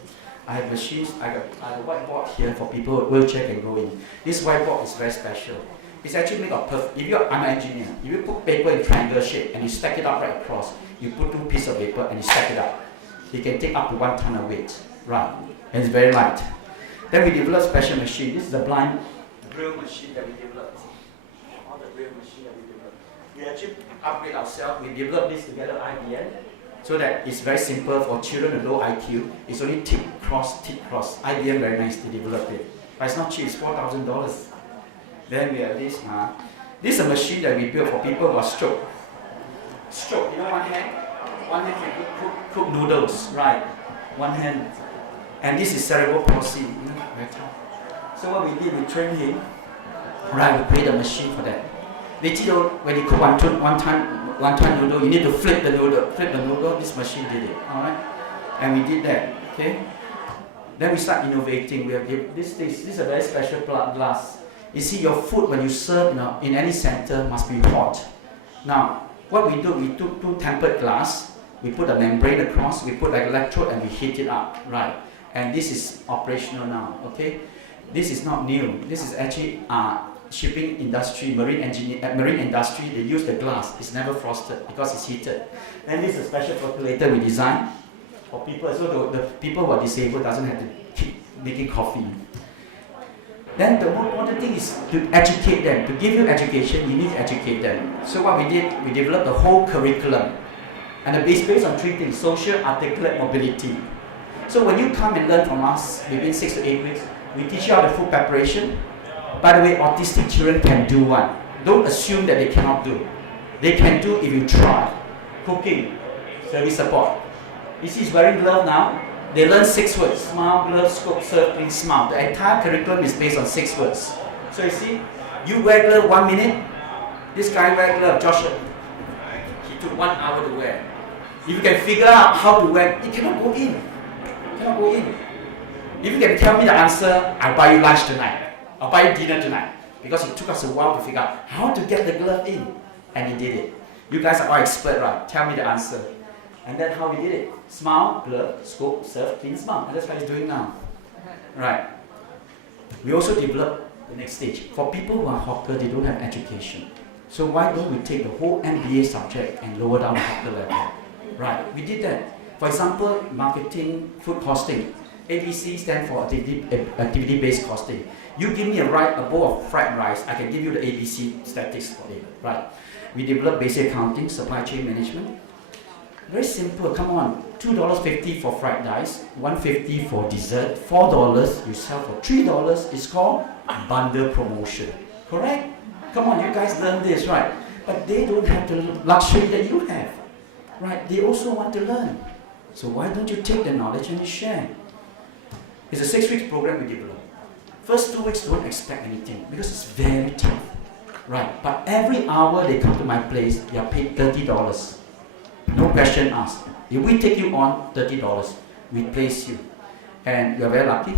I have machines, I have a whiteboard here for people with wheelchair can go in. This whiteboard is very special. It's actually made of perfect. I'm an engineer. If you put paper in triangle shape and you stack it up right across, you put 2 pieces of paper and you stack it up. It can take up to 1 ton of weight, right? And it's very light. Then we developed special machine. This is the blind drill machine that we developed. All the drill machine that we developed. We actually upgrade ourselves. We developed this together with IBM, so that it's very simple for children with low IQ. It's only tick, cross, tick, cross. IBM very nice to develop it. But it's not cheap, it's $4,000. Then we have this. This is a machine that we built for people who are stroke. Stroke, you know, one hand can cook noodles, right? One hand. And this is cerebral palsy. So what we did, we trained him. Right, we create a machine for that. When you cook one ton noodle, you need to flip the noodle. This machine did it. Alright? And we did that. Okay? Then we start innovating. We have this is a very special glass. You see, your food when you serve in any center must be hot. Now, what we do, we took 2 tempered glass, we put a membrane across, we put like electrode and we heat it up, right? And this is operational now, okay? This is not new. This is actually shipping industry, marine industry, they use the glass. It's never frosted because it's heated. Then this is a special percolator we designed for people, so the people who are disabled doesn't have to keep making coffee. Then the more important thing is to educate them. To give you education, you need to educate them. So what we did, we developed the whole curriculum. And it's based on 3 things: social, articulate, mobility. So when you come and learn from us within 6 to 8 weeks, we teach you how the food preparation. By the way, autistic children can do one. Don't assume that they cannot do. They can do if you try. Cooking, service support. You see, he's wearing glove now. They learn 6 words: smile, glove, scope, serve, clean, smile. The entire curriculum is based on 6 words. So you see, you wear glove 1 minute, this guy wear glove, Joshua. He took 1 hour to wear. If you can figure out how to wear, you cannot go in. You cannot go in. If you can tell me the answer, I'll buy you lunch tonight. I'll buy you dinner tonight. Because it took us a while to figure out how to get the glove in. And he did it. You guys are all expert, right? Tell me the answer. And then how we did it. Smile, glove, scope, serve, clean, smile. And that's what he's doing now. Right. We also developed the next stage. For people who are hawker, they don't have education. So why don't we take the whole MBA subject and lower down the hawker level? Right. We did that. For example, marketing, food costing. ABC stands for activity-based costing. You give me a bowl of fried rice, I can give you the ABC statistics for it, right? We develop basic accounting, supply chain management. Very simple, come on. $2.50 for fried rice, $1.50 for dessert, $4 you sell for $3. It's called bundle promotion. Correct? Come on, you guys learn this, right? But they don't have the luxury that you have, right? They also want to learn. So why don't you take the knowledge and share? It's a 6-week program we develop. First 2 weeks, don't expect anything because it's very tough, right? But every hour they come to my place, they are paid $30. No question asked. If we take you on, $30, we place you. And you are very lucky.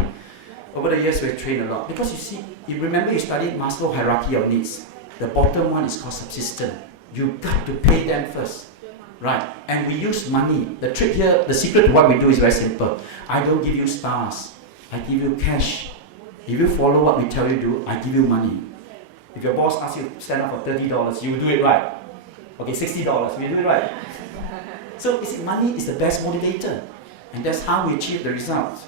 Over the years, we've trained a lot. Because you see, you remember you studied Maslow hierarchy of needs. The bottom one is called subsistence. You got to pay them first, right? And we use money. The trick here, the secret to what we do is very simple. I don't give you stars. I give you cash. If you follow what we tell you to do, I give you money. If your boss asks you to stand up for $30, you will do it right. Okay, $60, we do it right. So you see, money is the best motivator. And that's how we achieve the results.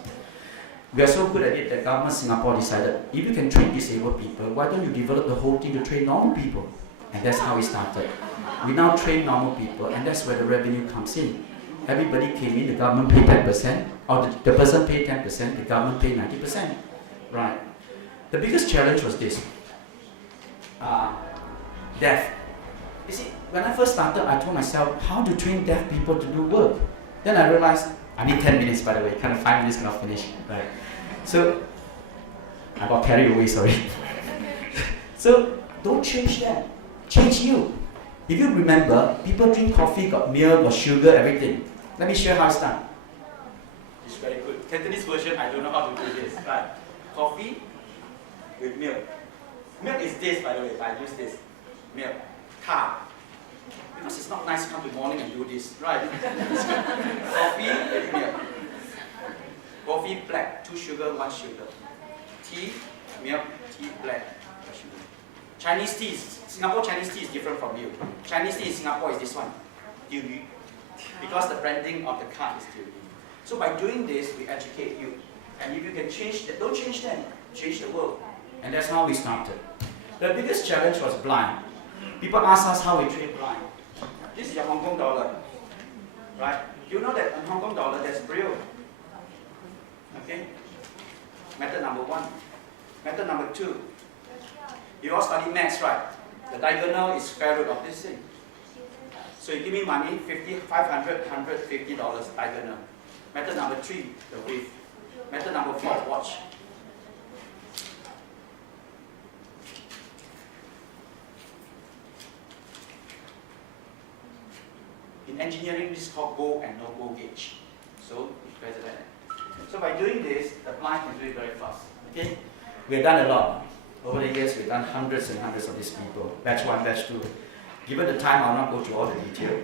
We are so good at it that government Singapore decided, if you can train disabled people, why don't you develop the whole thing to train normal people? And that's how we started. We now train normal people, and that's where the revenue comes in. Everybody came in, the government paid 10%, or the person paid 10%, the government paid 90%. Right. The biggest challenge was this. Deaf. You see, when I first started, I told myself, how to train deaf people to do work? Then I realized, I need 10 minutes, by the way, kind of 5 minutes cannot finish, right? So, I got carried away, sorry. So, don't change that, change you. If you remember, people drink coffee, got milk, got sugar, everything. Let me share how it's done. It's very good. Cantonese version, I don't know how to do this, right? Coffee with milk. Milk is this, by the way, I use this. Milk. Car. Because it's not nice to come in the morning and do this, right? Coffee with milk. Coffee black, 2 sugar, 1 sugar. Tea, milk, tea black, 1 sugar. Chinese tea, Singapore Chinese tea is different from you. Chinese tea in Singapore is this one, Diu Yu. Because the branding of the card is Diu Yu. So by doing this, we educate you. And if you can change that, don't change them, change the world. And that's how we started. The biggest challenge was blind. People ask us how we train blind. This is your Hong Kong dollar, right? You know that in Hong Kong dollar there's Braille. Okay? Method number 1. Method number 2. You all study maths, right? The diagonal is square root of this thing. So you give me money, $50, $500, $150 diagonal. Method number 3, the width. Method number 4, watch. In engineering, this is called go and no-go gauge. So, so by doing this, the blind can do it very fast. Okay? We've done a lot. Over the years, we've done hundreds and hundreds of these people. Batch 1, batch 2. Given the time, I'll not go through all the detail.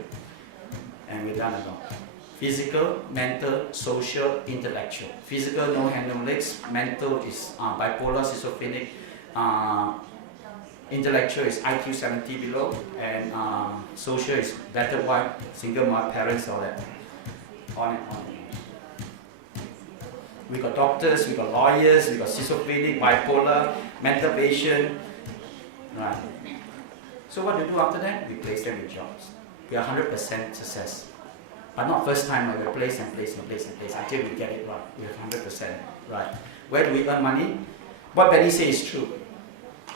And we've done a lot. Physical, mental, social, intellectual. Physical, no hand, no legs. Mental is bipolar, schizophrenic. Intellectual is IQ 70 below. And social is battered wife, single mother, parents, all that. On and on. We got doctors, we got lawyers, we got schizophrenic, bipolar, mental patient. Right. So what do we do after that? We place them in jobs. We are 100% success. But not first time, we place and place and place and place until we get it right. We have 100%. Right. Where do we earn money? What Benny says is true.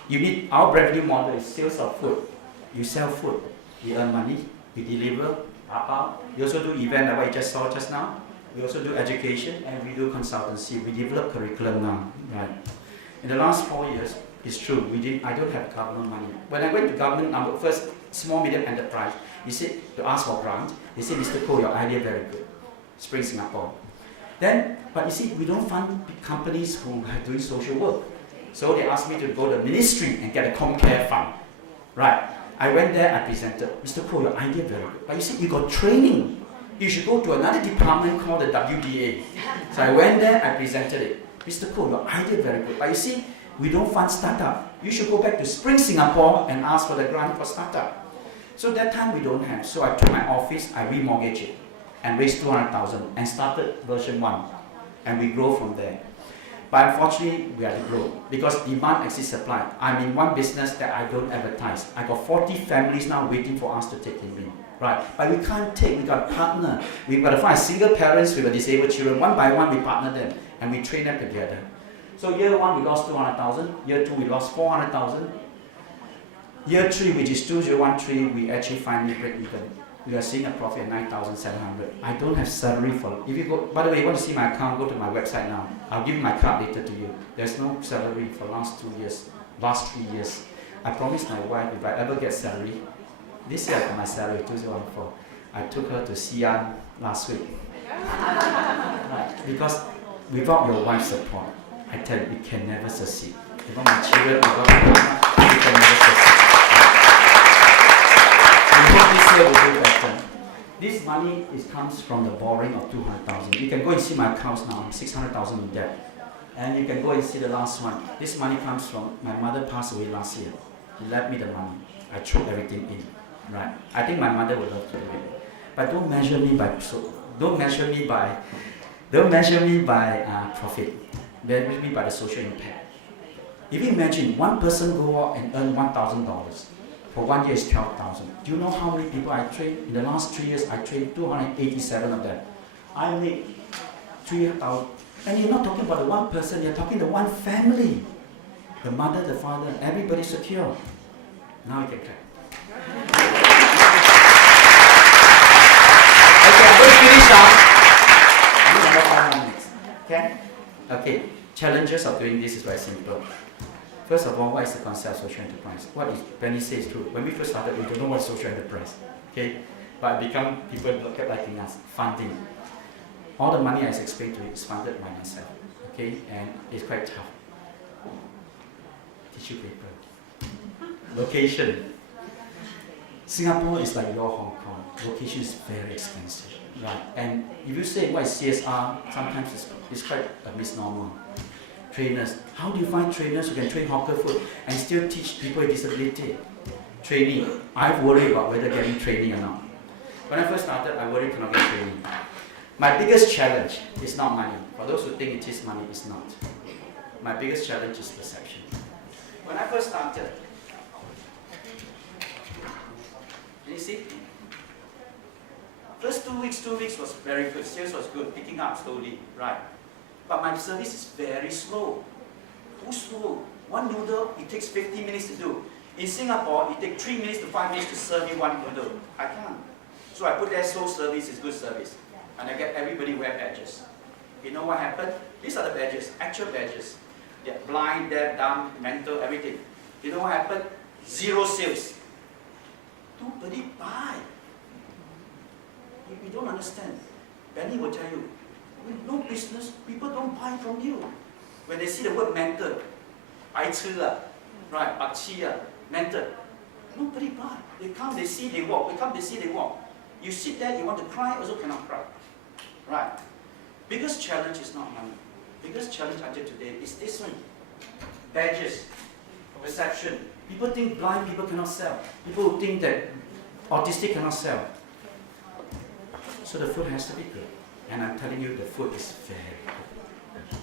You need, our revenue model is sales of food. You sell food, we earn money, we deliver, we also do event like what you just saw just now. We also do education and we do consultancy. We develop curriculum now. Right. In the last 4 years, it's true, I don't have government money. When I went to government, first small medium enterprise, he said to ask for grant. They said, Mr. Koh, your idea very good. Spring Singapore. Then, but you see, we don't fund big companies who are doing social work. So they asked me to go to the ministry and get a ComCare fund. Right. I went there, I presented. Mr. Koh, your idea very good. But you see, you got training. You should go to another department called the WDA. So I went there, I presented it. Mr. Koh, your idea very good. But you see, we don't fund startup. You should go back to Spring Singapore and ask for the grant for startup. So that time we don't have. So I took my office, I remortgaged it and raised 200,000 and started version 1. and we grow from there. But unfortunately, we are the growth because demand exceeds supply. I'm in one business that I don't advertise. I got 40 families now waiting for us to take him in, right? But we can't take. We got to partner. We've got to find single parents with disabled children. One by one, we partner them and we train them together. So year 1 we lost 200,000. Year 2 we lost 400,000. Year 3, which is 2013, we actually finally break even. We are seeing a profit of 9,700. I don't have salary for. If you go, by the way, you want to see my account? Go to my website now. I'll give my card later to you. There's no salary for last 2 years, last 3 years. I promised my wife if I ever get salary, this year I got my salary 2014. I took her to Xi'an last week. Right, because without your wife's support, I tell you, we can never succeed. Without my children, without my partner, we can never succeed. This year will do better. This money comes from the borrowing of 200,000. You can go and see my accounts now. I'm 600,000 in debt. And you can go and see the last one. This money comes from my mother passed away last year. She left me the money. I threw everything in. Right? I think my mother would love to do it. But don't measure me by profit. Measure me by the social impact. If you imagine one person go out and earn $1,000. For 1 year is 12,000. Do you know how many people I trained? In the last 3 years, I trained 287 of them. I made 3,000. And you're not talking about the one person, you're talking the one family. The mother, the father, everybody secure. Now you can clap. Okay, I'm going to finish now. I need another 5 minutes. Okay? Okay. Challenges of doing this is very simple. First of all, what is the concept of social enterprise? What is Benny says is true. When we first started, we don't know what is social enterprise. Okay? But people kept liking us. Funding. All the money I explained to you is funded by myself. Okay? And it's quite tough. Tissue paper. Location. Singapore is like your Hong Kong. Location is very expensive. Right? And if you say what is CSR, sometimes it's quite a misnomer. Trainers. How do you find trainers who can train hawker food and still teach people with disability? Training. I worry about whether getting training or not. When I first started, I worried cannot get training. My biggest challenge is not money. For those who think it is money, it's not. My biggest challenge is perception. When I first started, can you see? First 2 weeks was very good. Sales was good, picking up slowly, right? But my service is very slow. Too slow. One noodle, it takes 15 minutes to do. In Singapore, it takes 3 minutes to 5 minutes to serve you one noodle. I can't. So I put there slow service is good service. And I get everybody wear badges. You know what happened? These are the badges, actual badges. They're blind, deaf, dumb, mental, everything. You know what happened? 0 sales. Nobody buy. You don't understand. Benny will tell you, with no business, people don't buy from you. When they see the word mental, 白痴啊, right, 白痴啊, mental, nobody buy. They come, they see, they walk. They come, they see, they walk. You sit there, you want to cry, also cannot cry. Right? Biggest challenge is not money. Biggest challenge until today is this one. Badges, perception. People think blind people cannot sell. People who think that autistic cannot sell. So the food has to be good. And I'm telling you, the food is very good.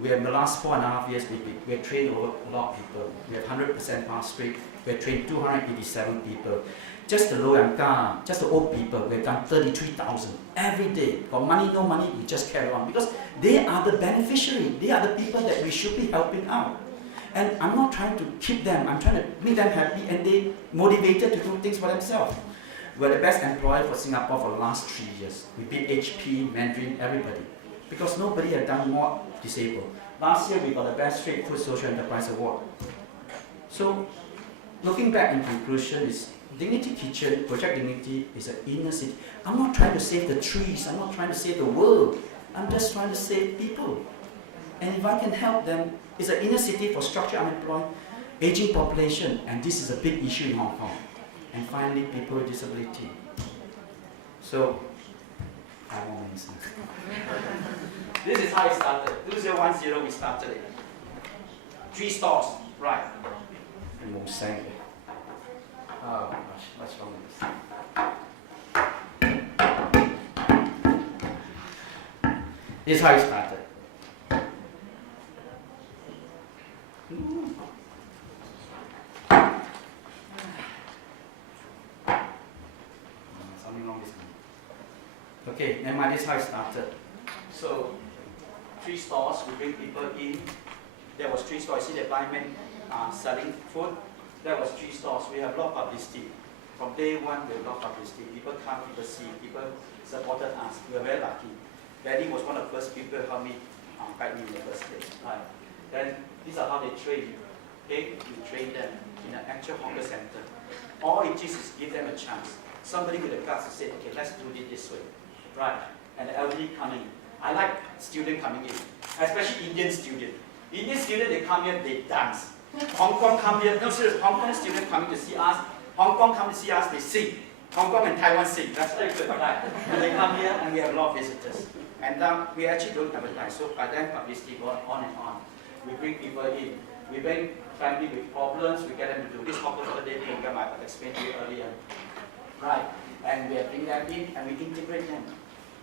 We have in the last 4.5 years, we have trained over a lot of people. We have 100% pass rate. We have trained 287 people. Just the low income, just the old people, we've done 33,000 every day. Got money, no money, we just carry on. Because they are the beneficiary. They are the people that we should be helping out. And I'm not trying to keep them. I'm trying to make them happy and they motivated to do things for themselves. We're the best employer for Singapore for the last 3 years. We beat HP, Mandarin, everybody. Because nobody had done more disabled. Last year we got the best street food social enterprise award. So, looking back in conclusion is, Dignity Kitchen, Project Dignity is an inner city. I'm not trying to save the trees, I'm not trying to save the world. I'm just trying to save people. And if I can help them, it's an inner city for structured unemployed, aging population, and this is a big issue in Hong Kong. And finally, people with disability. So, 5 more minutes. This is how it started. 2010 we started it. 3 stores, right? And Koh Seng. Oh gosh, what's wrong with this? This is how it started. Something wrong this one. Okay, never mind, this is how it started. So, 3 stores, we bring people in. There was 3 stores, you see the blind man selling food. There was 3 stores, we have a lot of publicity. From day one, we have a lot of publicity. People come, people see, people supported us. We were very lucky. Daddy was one of the first people who helped me guide me in the first place. Right. Then these are how they train. Okay, you train them in an actual hawker center. All it is give them a chance. Somebody with the guts to say, okay, let's do it this way. Right. And the elderly coming. I like students coming in, especially Indian students. Indian students, they come here, they dance. Hong Kong come here, no serious, Hong Kong students coming to see us. Hong Kong come to see us, they sing. Hong Kong and Taiwan sing. That's very good, right? And they come here and we have a lot of visitors. And now we actually don't advertise. So by then publicity goes on and on. We bring people in. We bring family with problems, we get them to do this hawker holiday program I explained to you earlier. Right. And we bring them in and we integrate them.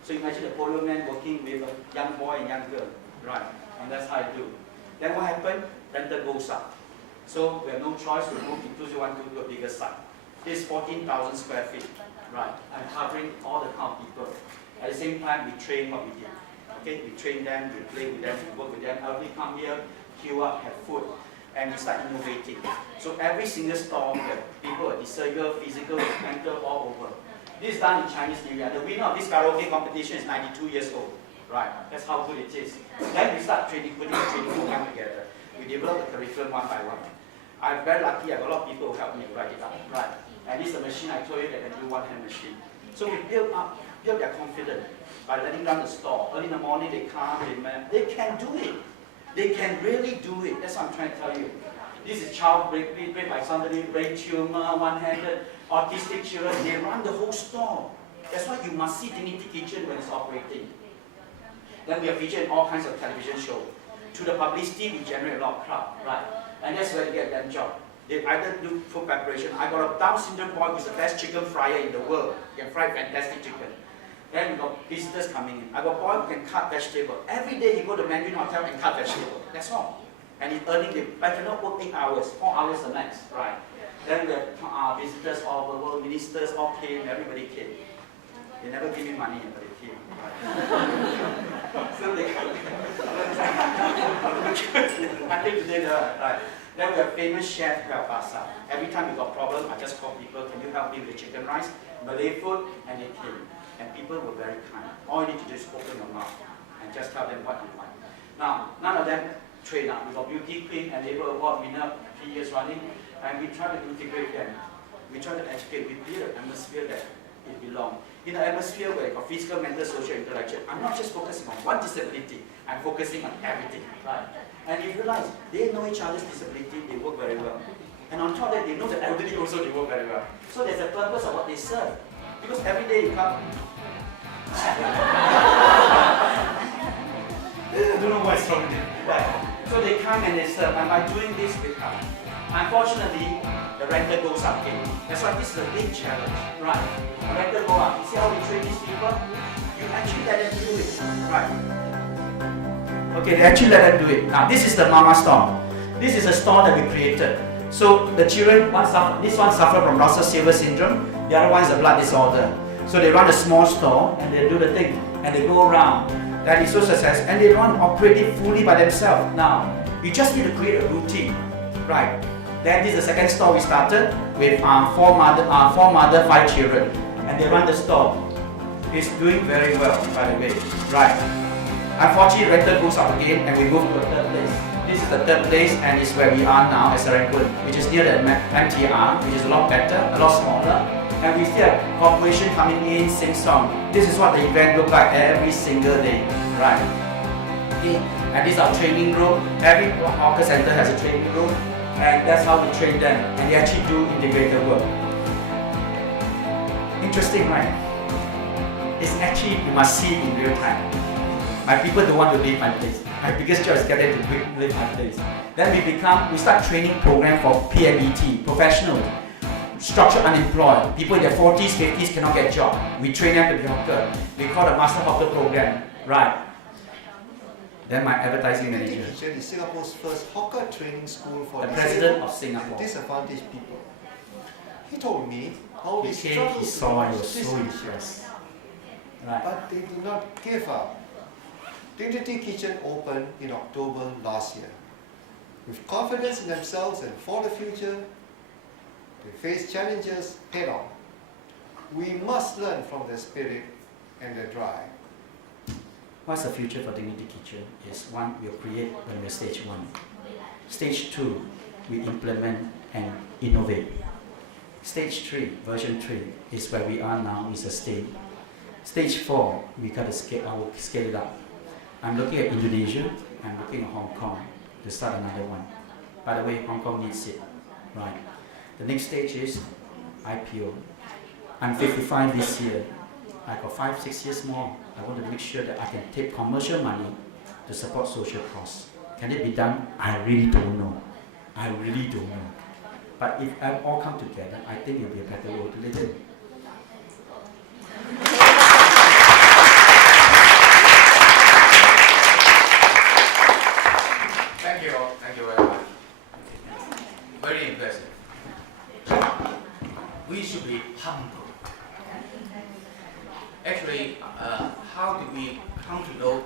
So imagine a polo man working with a young boy and young girl. Right. And that's how I do. Then what happened? Rental goes up. So we have no choice, we move in 2012 to a bigger site. This is 14,000 square feet. Right. I'm covering all the kind of people. At the same time, we train what we did. Okay, we train them, we play with them, we work with them. Elderly come here, queue up, have food, and we start innovating. So every single store, people are disabled, physical, mental, all over. This is done in Chinese New Year. The winner of this karaoke competition is 92 years old. Right, that's how good it is. Then we start training, putting a training program together. We develop the curriculum one by one. I'm very lucky, I have a lot of people who help me write it up. Right, and this is the machine I told you that can do one-hand machine. So we build their confidence by letting down the store. Early in the morning, they come, they can do it. They can really do it. That's what I'm trying to tell you. This is child brain by somebody, brain tumor, one-handed, autistic children. They run the whole store. That's why you must see Dignity Kitchen when it's operating. Then we are featured in all kinds of television shows. Through the publicity, we generate a lot of crowd, right? And that's where they get them job. They either do food preparation. I got a Down syndrome boy who's the best chicken fryer in the world. He can fry fantastic chicken. Then we got visitors coming in. I got a boy who can cut vegetable. Every day he go to Mandarin Hotel and cut vegetable. That's all. And he's earning it. I cannot work 8 hours, 4 hours the max, right? Then we have visitors all over the world, ministers all came, everybody came. They never give me money, but they came. Right? So they come. I think today, right? Then we have famous chef help us out. Every time we got problem, I just call people, can you help me with the chicken rice, Malay food, and they came. And people were very kind. All you need to do is open your mouth and just tell them what you want. Now, none of them train up. We got Beauty Queen and Labor Award winner 3 years running, and we try to integrate them. We try to educate. We create an atmosphere that it belongs. In an atmosphere where you got physical, mental, social, intellectual, I'm not just focusing on one disability, I'm focusing on everything. Right? And you realize they know each other's disability, they work very well. And on top of that, they know the elderly also, they work very well. So there's a purpose of what they serve. Because every day you come, I don't know what's wrong with it. Right. So they come and they serve, and by doing this with her, unfortunately, the rental goes up again. That's why this is a big challenge. Right. The rental goes up. You see how we train these people? You actually let them do it. Right. Okay, they actually let them do it. Now, this is the mama store. This is a store that we created. So the children, this one suffer from Russell Silver syndrome, the other one is a blood disorder. So they run a small store and they do the thing and they go around. That is so successful and they operate it fully by themselves. Now, you just need to create a routine, right? Then this is the second store we started with four mother, 5 children, and they run the store. It's doing very well, by the way, right? Unfortunately, rental goes up again and we move to a third place. This is the third place and it's where we are now at Serangoon, which is near the MTR, which is a lot better, a lot smaller. And we still have corporation coming in, sing song. This is what the event looks like every single day, right? Okay. And this is our training room. Every hawker center has a training room, and that's how we train them. And they actually do integrated work. Interesting, right? It's actually, you must see in real time. My people don't want to leave my place. My biggest job is get them to leave my place. Then we start training program for PMET, professional. Structured unemployed, people in their 40s, 50s cannot get a job. We train them to be hawker. We call the Master Hawker Program, right? Then my advertising manager, Educaion is Singapore's first hawker training school for the president of disabled Singapore. and disadvantaged people. He told me how He he came, struggled he to saw, he launch was this so initiative. impressed. Right. But they did not give up. Dignity Kitchen opened in October last year. With confidence in themselves and for the future, they face challenges head on. We must learn from their spirit and their drive. What's the future for Dignity Kitchen? Is one, we'll create when we're stage 1. Stage 2, we implement and innovate. Stage 3, version 3, is where we are now, is a stage. Stage 4, we got to scale it up. I'm looking at Indonesia, I'm looking at Hong Kong to start another one. By the way, Hong Kong needs it, right? The next stage is IPO. I'm 55 this year. I got 5-6 years more. I want to make sure that I can take commercial money to support social cause. Can it be done? I really don't know. I really don't know. But if I all come together, I think it'll be a better world to live in. Thank you very much. Very impressive. We should be humble. Actually, how did we come to know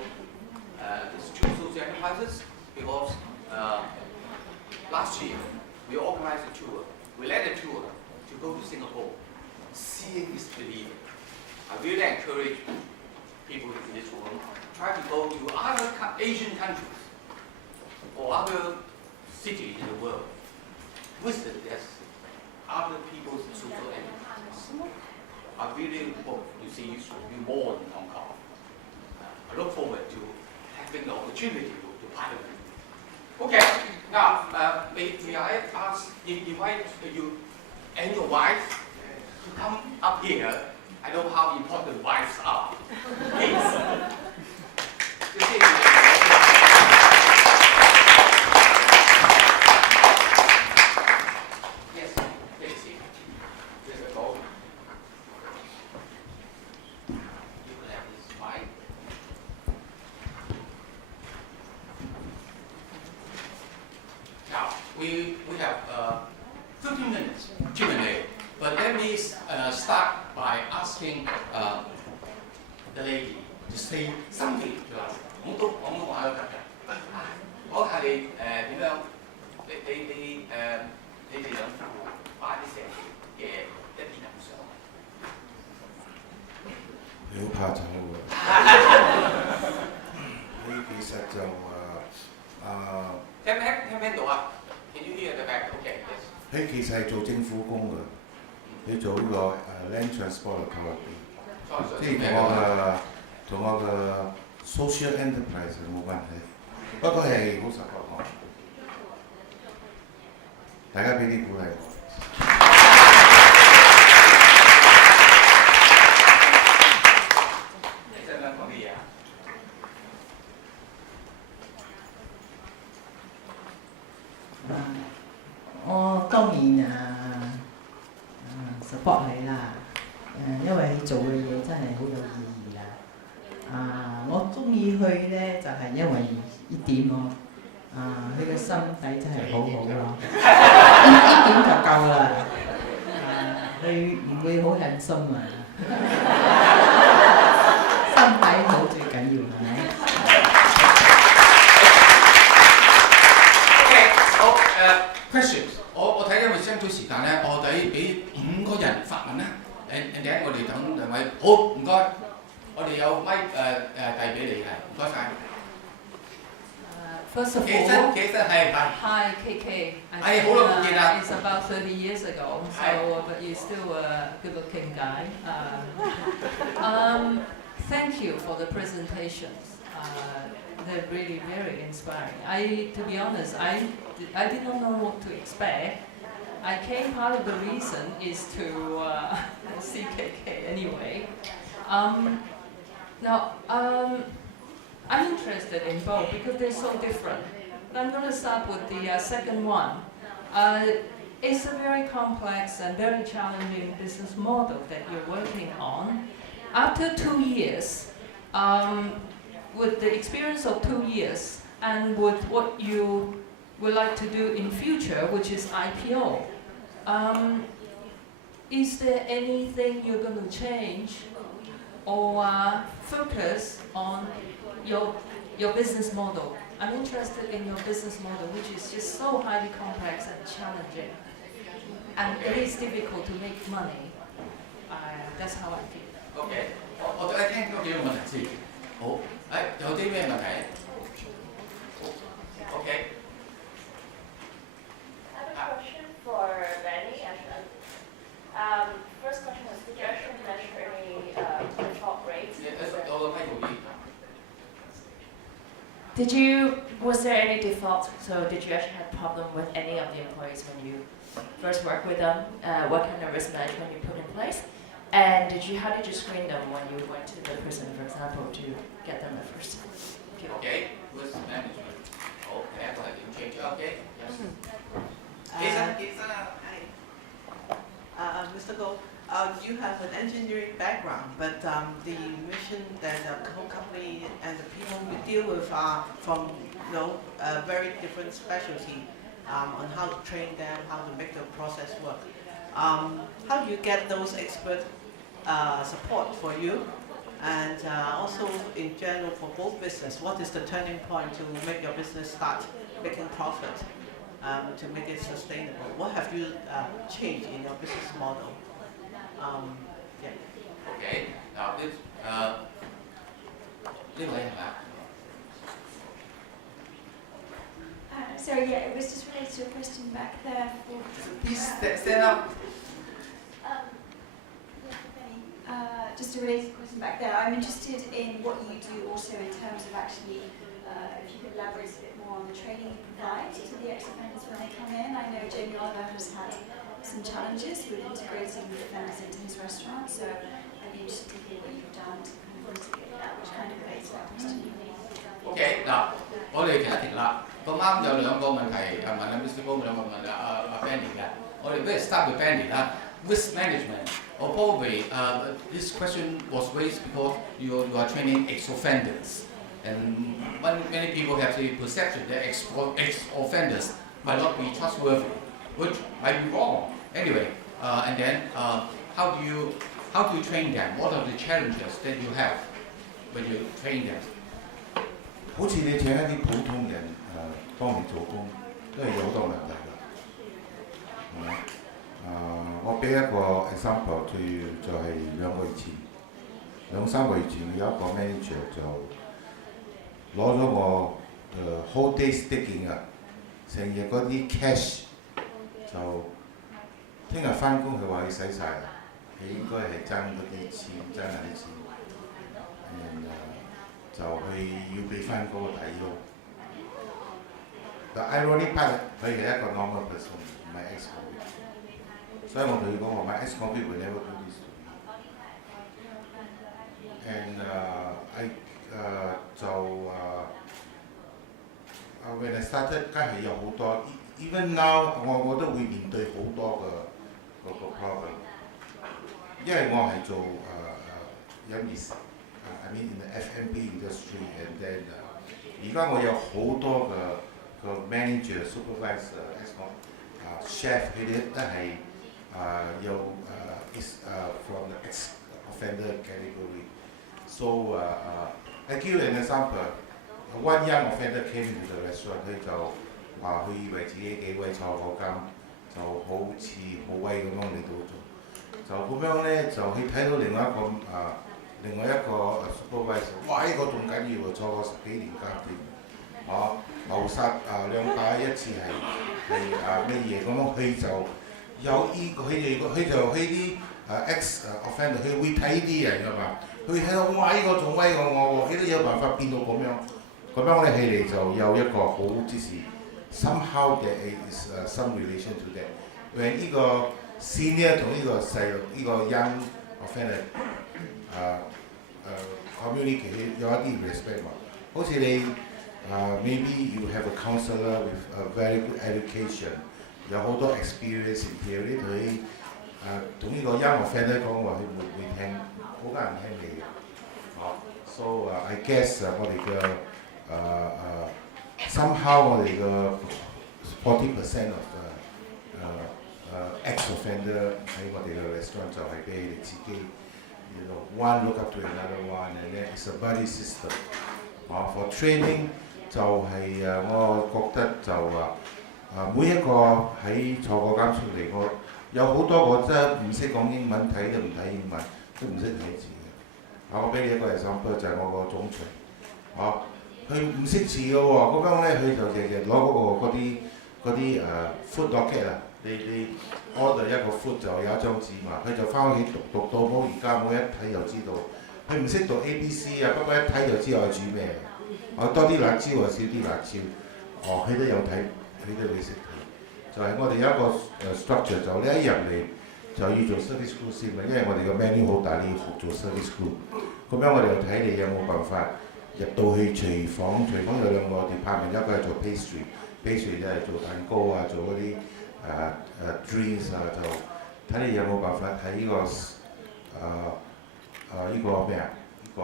these two social enterprises? Because last year we organized a tour. We led a tour to go to Singapore. Seeing is believing. I really encourage people in this room try to go to other Asian countries or other cities in the world. Visit other people's social enterprises. I really hope you see you should be more in Hong Kong. I look forward to having the opportunity to participate. Okay, now may I ask, invite you and your wife to come up here. I know how important wives are. Please. Yes, please. There's a goal. You will have this mic. Now, we have 15 minutes Q&A, but let me start by asking the lady to say something to us. 我都講咗話啦，講下你點樣，你哋兩夫婦擺啲社企嘅一啲感想。你好怕醜喎！你其實就聽唔聽到啊 ？Can you hear the back? Okay, yes. 佢其實係做政府工嘅，你做呢個Land Transport Authority，即係同我嘅 social enterprise 冇關係，不過係好 support 我，大家俾啲鼓勵我。你想唔想講啲嘢啊？我當然support 你啦，因為你做嘅嘢真係好有意義啦。我中意去咧就係因為呢點咯，佢嘅心底真係好好咯，呢點就夠啦。佢唔會好狠心啊，心底好最緊要係咪？ 好questions。我睇因為爭取時間咧，我哋俾5個人發問啦。and 我哋等兩位，好唔該，我哋有咪遞俾你係，唔該晒。First of 其實 all, 係 hi KK. It's about 30 years ago, so but you're still a good-looking guy. Thank you for the presentations. They're really very inspiring. To be honest, I did not know what to expect. I came, part of the reason is to see KK anyway. Now, I'm interested in both because they're so different. I'm going to start with the second one. It's a very complex and very challenging business model that you're working on. After 2 years, with the experience of 2 years and with what you would like to do in future, which is IPO, is there anything you're going to change or focus on your business model? I'm interested in your business model, which is just so highly complex and challenging, and it is difficult to make money. That's how I feel. OK，我聽咗幾個問題先。好，有啲咩問題 ？OK。I have a question for Benny, actually. First question is, did you actually measure any default rates? Was there any default? So did you actually have problem with any of the employees when you first worked with them? What kind of risk management you put in place? And how did you screen them when you went to the prison, for example, to get them the first? OK， risk management。好，第一個係點 change？ OK。醫生啊。Mr. Goh, you have an engineering background, but the mission that the whole company and the people you deal with are from a very different specialty on how to train them, how to make the process work. How do you get those expert support for you? And also in general for both business, what is the turning point to make your business start making profit? To make it sustainable. What have you changed in your business model? Yeah. OK，嗱呢位係咪？ Sorry, yeah, it was just related to a question back there. Please stand up. Just a related question back there. I'm interested in what you do also in terms of actually, if you could elaborate a bit more on the training you provide to the ex-offenders when they come in. I know Jamie Oliver has had some challenges with integrating the offenders into his restaurant, so I'd be interested to hear what you've done to kind of mitigate that, which kind of relates to that question. OK， 嗱，我哋停一停啦。咁啱有兩個問題問阿 Mr. Goh， 兩個問阿 Benny 嘅。我哋不如 start with Benny 啦。Risk management, or probably this question was raised because you are training ex-offenders, and many people have the perception that ex-offenders might not be trustworthy, which might be wrong. Anyway, and then how do you train them? What are the challenges that you have when you train them? 好似你請一啲普通人幫你做工，都係有好多問題㗎，係咪？我俾一個 example， 就係2個月前，2-3個月前有一個 manager 就攞咗我whole day staking 啊，成日嗰啲 cash 就聽日翻工，佢話佢使晒啦，佢應該係爭嗰啲錢，爭下啲錢，就去要俾翻嗰個底咯。但 ironic part 佢係一個 normal person， 唔係 ex-convict。所以我同佢講話，my ex-convict will never do this to me。And when I started， 梗係有好多 ，even now 我都會面對好多個 problem， 因為我係做飲業I mean in the F&B industry and then 而家我有好多個 manager、supervisor、chef 佢哋都係is from the ex-offender category. So I give you an example. One young offender came into the restaurant， 佢就話佢以為自己幾威坐嗰監，就好似好威咁樣嚟到做，就咁樣咧就佢睇到另外一個 supervisor， 哇！呢個仲緊要喎，坐過10幾年監添，謀殺2打1次係咩嘢咁樣，佢就有佢就啲ex-offender， 佢會睇啲人㗎嘛，佢睇到哇！呢個仲威過我喎，佢都有辦法變到咁樣咧，佢哋就有一個好之時 somehow there is some relation to that。when 呢個 senior 同呢個細路呢個 young offender communicate 有一啲 respect 嘛，好似你maybe you have a counselor with a very good education， 有好多 experience in theory， 佢同呢個 young offender 講話，佢會聽，好難聽你嘅， So I guess 我哋嘅somehow 我哋嘅40% of ex-offender 喺我哋嘅 restaurant 就係俾佢哋自己 ，you know one look up to another one and then it's a buddy system。for training 就係我覺得就每一個喺坐嗰間出嚟，我有好多我真係唔識講英文，睇都唔睇英文，都唔識睇字嘅。我俾你一個 example 就係我個總廚，佢唔識字嘅喎，咁樣咧佢就日日攞嗰啲food docket 啊，你 order 一個 food 就有一張紙嘛，佢就翻屋企讀到好，而家我一睇就知道，佢唔識讀 ABC 啊，不過一睇就知我煮咩。多啲辣椒啊，少啲辣椒，佢都有睇，佢都會識睇。就係我哋有一個structure，就你一入嚟就要做 service crew 先嘛，因為我哋個 menu 好大，你要學做 service crew。咁樣我哋就睇你有冇辦法入到去廚房有兩個 department， 一個係做 pastry 就係做蛋糕啊，做嗰啲drinks 啊，就睇你有冇辦法喺呢個呢個咩啊？呢個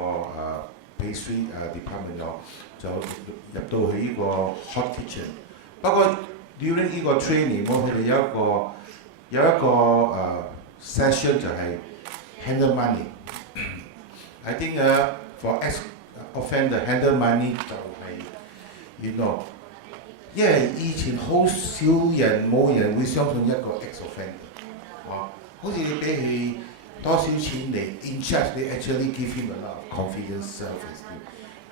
pastry department 就入到去呢個 hot kitchen。不過 during 呢個 training， 佢哋有一個session 就係 handle money。I think for ex-offender handle money 就係 you know， 因為以前好少人冇人會相信一個 ex-offender， 好似你俾佢多少錢嚟 in charge， 你 actually give him a lot of confidence service，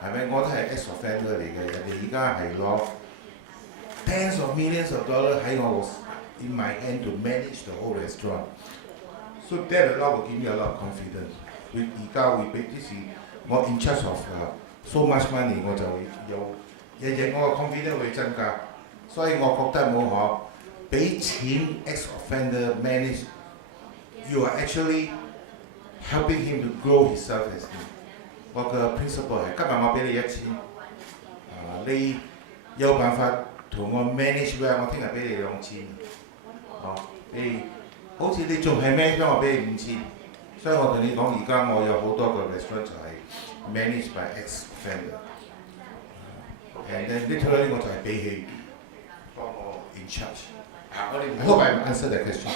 係咪？我都係 ex-offender 嚟嘅，人哋而家係攞 tens of millions of dollars 喺我 in my hand to manage the whole restaurant， so that will give me a lot of confidence。而家會俾啲事，我 in charge of so much money， 我就有日我個 confidence 會增加，所以我覺得冇可俾錢 ex-offender manage。You are actually helping him to grow his self-esteem。我嘅 principle 係今日我俾你1000，你有辦法同我 manage well， 我聽日俾你2000。你好似你仲係 manage， 我俾你5000。所以我同你講，而家我有好多個 restaurant 就係 managed by ex-offender。And then literally 我就係俾佢幫我 in charge。I hope I answered that question.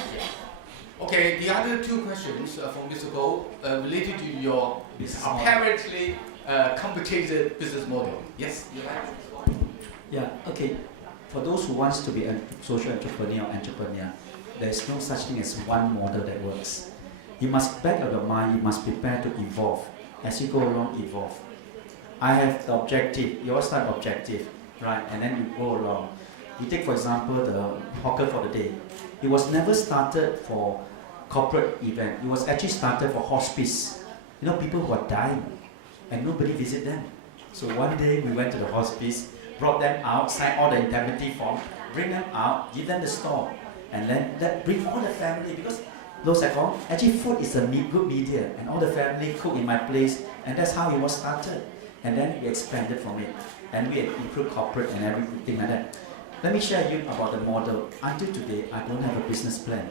Okay, the other two questions from Mr. Goh related to your apparently complicated business model. Yes, you have. Yeah, okay. For those who wants to be a social entrepreneur, there is no such thing as one model that works. You must back of your mind, you must prepare to evolve. As you go along, evolve. I have the objective, you also have objective, right? And then you go along. You take, for example, the hawker for the day. It was never started for corporate event. It was actually started for hospice. You know, people who are dying and nobody visit them. So one day we went to the hospice, brought them out, signed all the indemnity form, bring them out, give them the store, and then bring all the family, because those at home, actually food is a good media, and all the family cook in my place, and that's how it was started. And then we expanded from it, and we improved corporate and everything like that. Let me share you about the model. Until today, I don't have a business plan.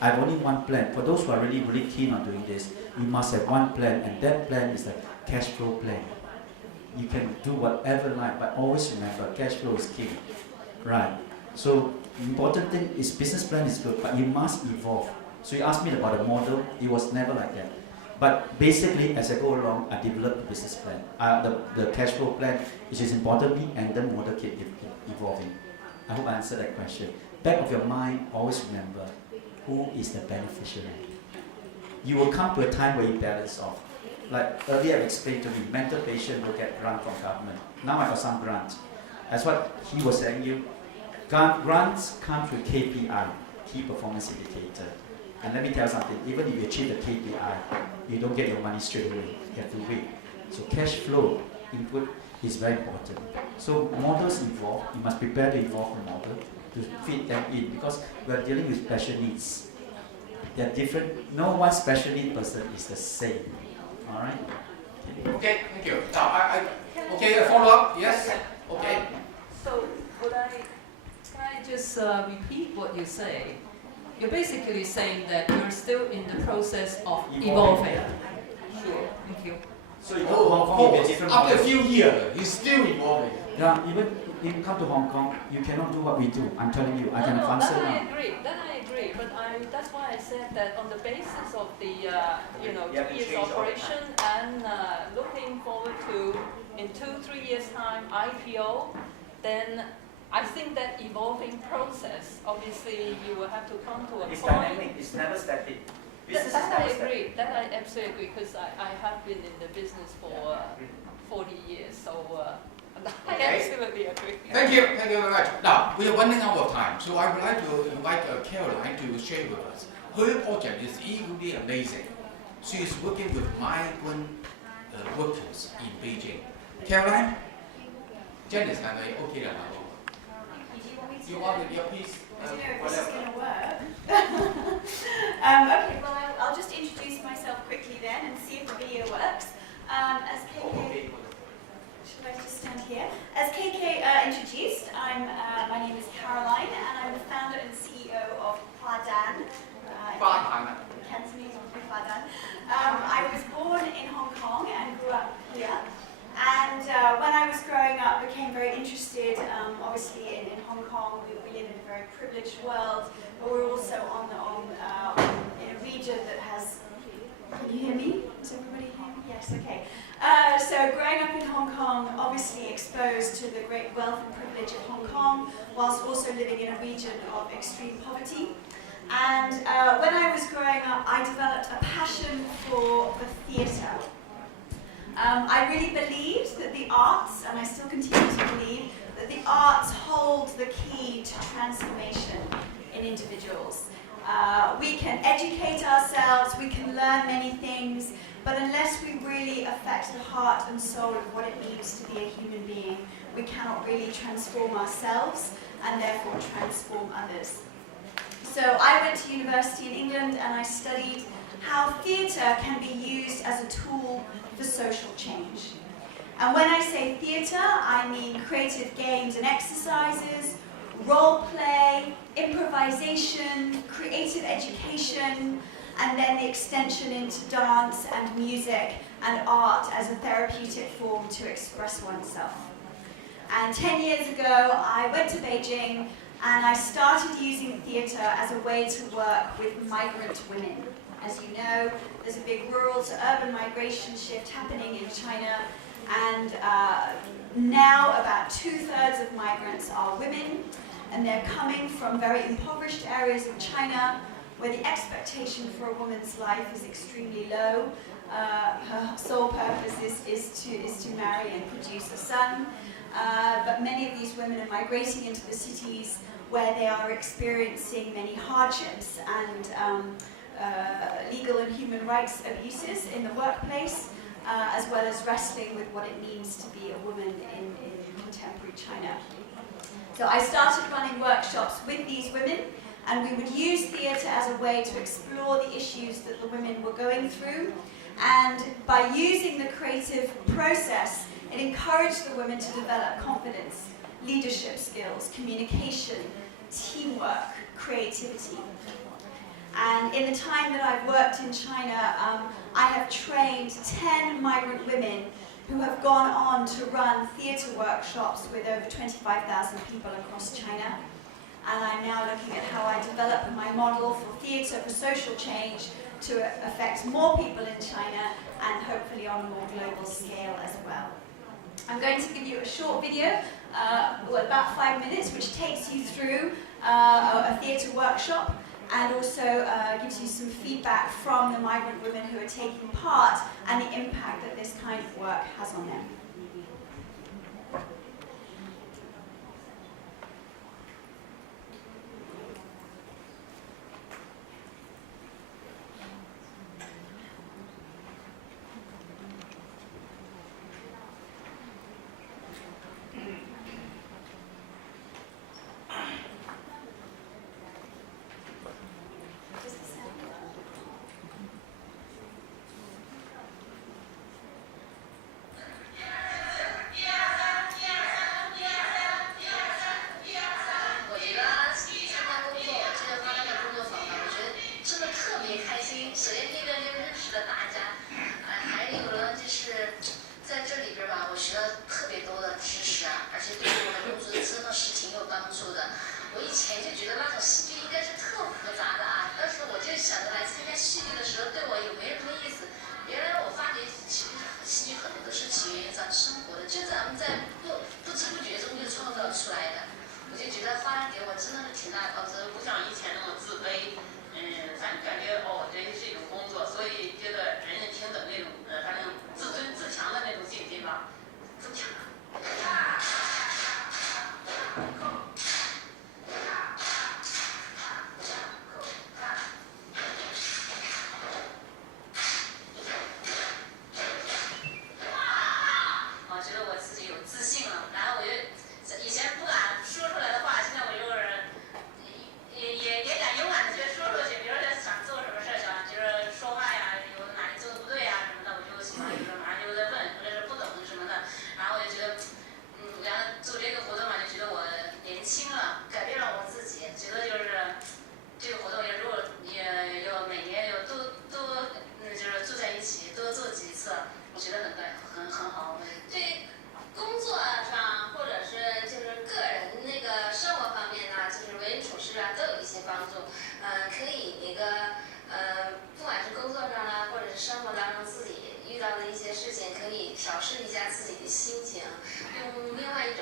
I have only one plan. For those who are really, really keen on doing this, you must have one plan, and that plan is the cash flow plan. You can do whatever you like, but always remember, cash flow is king. Right? So, important thing is business plan is good, but you must evolve. So you asked me about the model, it was never like that. But basically, as I go along, I develop the business plan. The cash flow plan, which is important to me, and the model keep evolving. I hope I answered that question. Back of your mind, always remember, who is the beneficiary? You will come to a time where you balance off. Like earlier I explained to me, mental patient will get grant from government. Now I got some grants. That's what he was saying you. Grants come with KPI, key performance indicator. And let me tell you something, even if you achieve the KPI, you don't get your money straight away. You have to wait. So cash flow input is very important. So models evolve, you must prepare to evolve the model to fit them in, because we are dealing with special needs. They are different, no one special need person is the same. Alright? Okay, thank you. Okay, a follow up? Yes? Okay. So, can I just repeat what you say? You're basically saying that you're still in the process of evolving. Sure. Thank you. So you go to Hong Kong, you get different. After a few years, he's still involved. Yeah, even if you come to Hong Kong, you cannot do what we do. I'm telling you, I can advance it now. That I agree. But that's why I said that on the basis of the 2 years operation and looking forward to in 2-3 years time IPO, then I think that evolving process. Obviously, you will have to come to a It's point. dynamic. It's never static. Business That is I never agree. static. That I absolutely agree because I have been in the business for 40 years. So I absolutely agree. Thank you very much. Now, we are running out of time, so I would like to invite Caroline to share with us. Her project is equally amazing. She is working with migrant workers in Beijing. Caroline? Janice, am I okay now? You want your piece? I don't know if this is going to work. Okay, well, I'll just introduce myself quickly then and see if the video works. As KK, should I just stand here? As KK introduced, my name is Caroline, and I'm the founder and CEO of Huadan. Cantonese would be Huadan. I was born in Hong Kong and grew up here. And when I was growing up, became very interested, obviously in Hong Kong, we live in a very privileged world, but we're also in a region that has, can you hear me? Does everybody hear me? Yes, okay. So growing up in Hong Kong, obviously exposed to the great wealth and privilege of Hong Kong, whilst also living in a region of extreme poverty. And when I was growing up, I developed a passion for the theatre. I really believed that the arts, and I still continue to believe, that the arts hold the key to transformation in individuals. We can educate ourselves, we can learn many things, but unless we really affect the heart and soul of what it means to be a human being, we cannot really transform ourselves and therefore transform others. So I went to university in England and I studied how theatre can be used as a tool for social change. And when I say theatre, I mean creative games and exercises, role play, improvisation, creative education, and then the extension into dance and music and art as a therapeutic form to express oneself. And 10 years ago, I went to Beijing and I started using theatre as a way to work with migrant women. As you know, there's a big rural to urban migration shift happening in China, and now about 2/3 of migrants are women, and they're coming from very impoverished areas of China where the expectation for a woman's life is extremely low. Her sole purpose is to marry and produce a son, but many of these women are migrating into the cities where they are experiencing many hardships and legal and human rights abuses in the workplace, as well as wrestling with what it means to be a woman in contemporary China. So I started running workshops with these women, and we would use theatre as a way to explore the issues that the women were going through. And by using the creative process, it encouraged the women to develop confidence, leadership skills, communication, teamwork, creativity. And in the time that I've worked in China, I have trained 10 migrant women who have gone on to run theatre workshops with over 25,000 people across China. And I'm now looking at how I develop my model for theatre for social change to affect more people in China and hopefully on a more global scale as well. I'm going to give you a short video, about 5 minutes, which takes you through a theatre workshop and also gives you some feedback from the migrant women who are taking part and the impact that this kind of work has on them.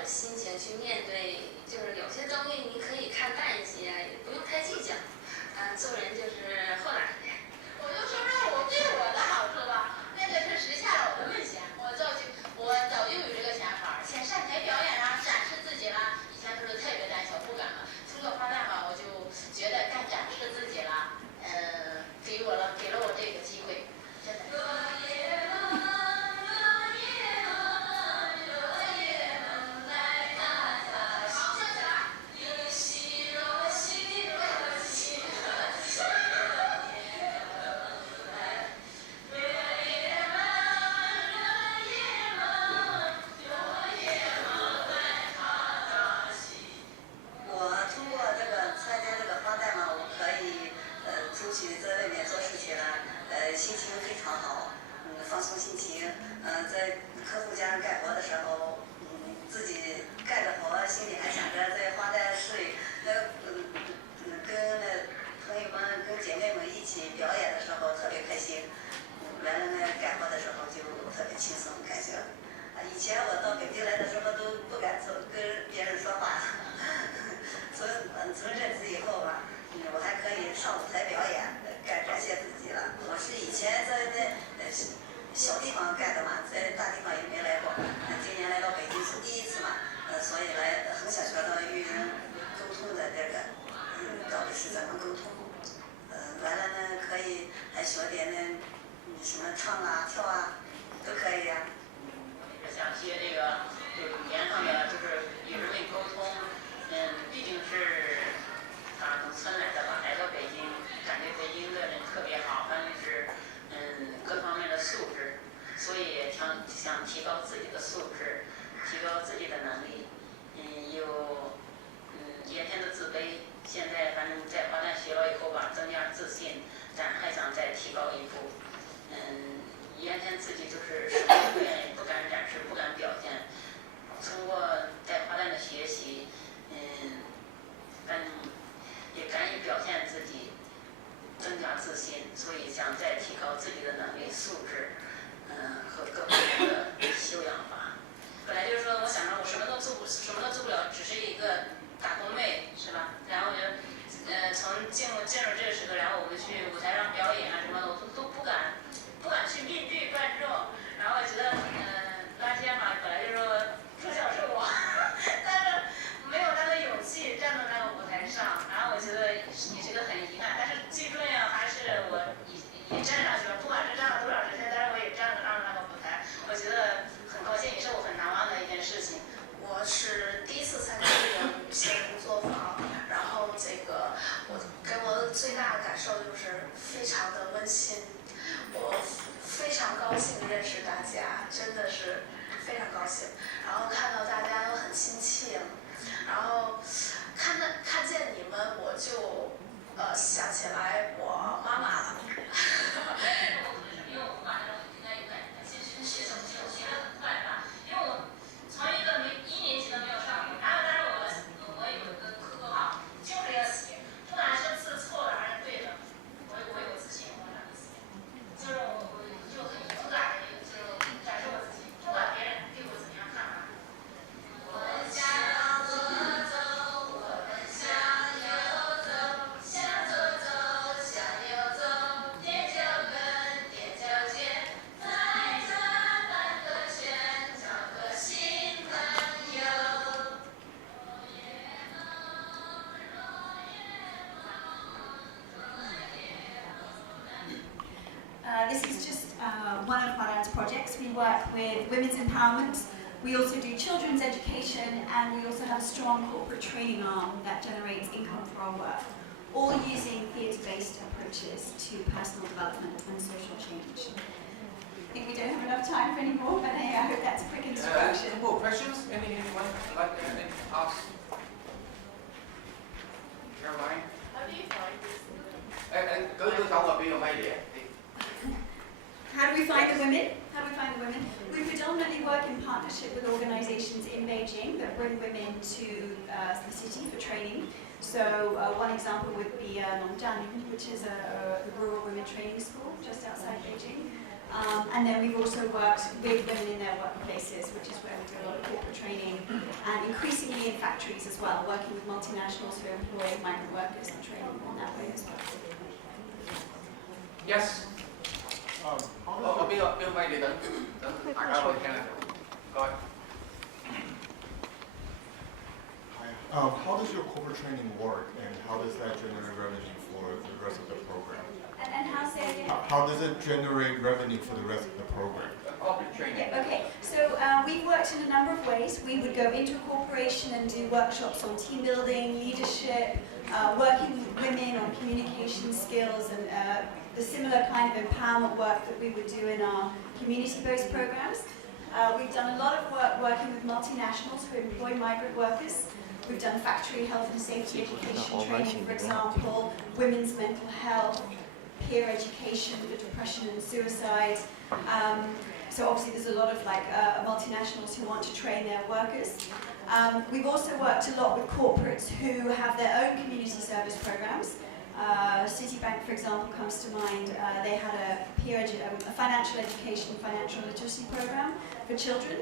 心情去面对，就是有些东西你可以看淡一些，也不用太计较。做人就是豁达一点。我就说说我对我的好处吧，那个是实现了我的梦想。我早就有这个想法，先上台表演啦，展示自己啦。以前都是特别胆小，不敢了。通过花旦吧，我就觉得该展示自己啦。给了我这个机会，真的。在客户家干活的时候，自己干着活，心里还想着在花旦市里，跟朋友们、跟姐妹们一起表演的时候特别开心。原来干活的时候就特别轻松开心。以前我到北京来的时候都不敢跟别人说话，从认字以后吧，我还可以上舞台表演，展现自己了。我是以前在小地方干的嘛，在大地方也没来过。今年来到北京是第一次嘛，所以来很想学到与人沟通的这个，到底是怎么沟通？完了呢，可以还学点什么唱啊、跳啊，都可以呀。想学这个就是语言上面，就是与人类沟通。毕竟是农村来的吧，来到北京，感觉北京的人特别好，反正是各方面的素质，所以也想提高自己的素质，提高自己的能力。有原先的自卑，现在反正在花旦学了以后吧，增加自信，但还想再提高一步。原先自己就是什么都不敢展示，不敢表现。通过在花旦的学习，也敢于表现自己，增加自信，所以想再提高自己的能力素质，和各方面的修养吧。本来就是说，我想着我什么都做不了，只是一个打工妹，是吧？然后就从进入这个时刻，然后我们去舞台上表演啊什么的，我都不敢去面对观众。然后我觉得，那天嘛，本来就说主角是我，但是没有那个勇气站到那个舞台上。然后我觉得也是一个很遗憾，但是最重要还是我也站上去了，不管是站了多少时间，但是我也站上了那个舞台，我觉得很高兴，也是我很难忘的一件事情。我是第一次参加这个女性工作坊，然后给我最大的感受就是非常的温馨，我非常高兴认识大家，真的是非常高兴。然后看到大家都很亲切，然后看见你们，我就想起来我妈妈了。因为我妈应该有感觉，其实学手机我学得很快吧，因为我从一个1年级都没有上过，然后但是我有一个 QQ 号，就是要写，不管是字错了还是对的，我有自信，我哪里写，就是我就很勇敢的，就是展示我自己，不管别人对我怎么样看法。我们向左走，我们向右走，向左走，向右走，踮脚跟，踮脚尖，再转半个圈，找个新朋友。This is just one of Farad's projects. We work with women's empowerment. We also do children's education, and we also have a strong corporate training arm that generates income for our work, all using theatre-based approaches to personal development and social change. I think we don't have enough time for any more, but hey, I hope that's a quick introduction. Any more questions? Anyone like to ask? Caroline? How do you find this? 舉手我俾個咪你。How do we find the women? How do we find the women? We predominantly work in partnership with organizations in Beijing that bring women to the city for training. So one example would be Nongjiang, which is a rural women training school just outside Beijing. And then we've also worked with women in their workplaces, which is where we do a lot of corporate training, and increasingly in factories as well, working with multinationals who employ migrant workers and training them in that way as well. Yes. Bill may đi đến đại ca bên Canada. Rồi. How does your corporate training work, and how does that generate revenue for the rest of the program? And how say again? How does it generate revenue for the rest of the program? Corporate training. Yeah, okay, so we've worked in a number of ways. We would go into a corporation and do workshops on team building, leadership, working with women on communication skills, and the similar kind of empowerment work that we would do in our community-based programs. We've done a lot of work working with multinationals who employ migrant workers. We've done factory health and safety education training, for example, women's mental health, peer education for depression and suicide. So obviously there's a lot of multinationals who want to train their workers. We've also worked a lot with corporates who have their own community service programs. Citibank, for example, comes to mind. They had a financial education, financial literacy program for children,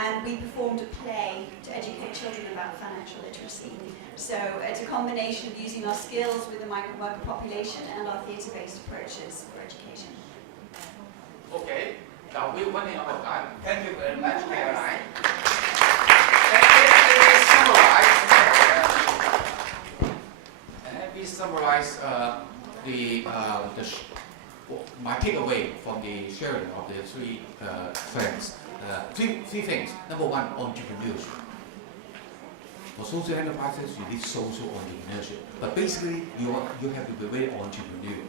and we performed a play to educate children about financial literacy. So it's a combination of using our skills with the migrant worker population and our theatre-based approaches for education. Okay, now we're running out of time. Thank you very much, Caroline. Let me summarize my takeaway from the sharing of the three friends. Three things. Number one, entrepreneurship. For social enterprises, you need social entrepreneurship. But basically, you have to be very entrepreneurial.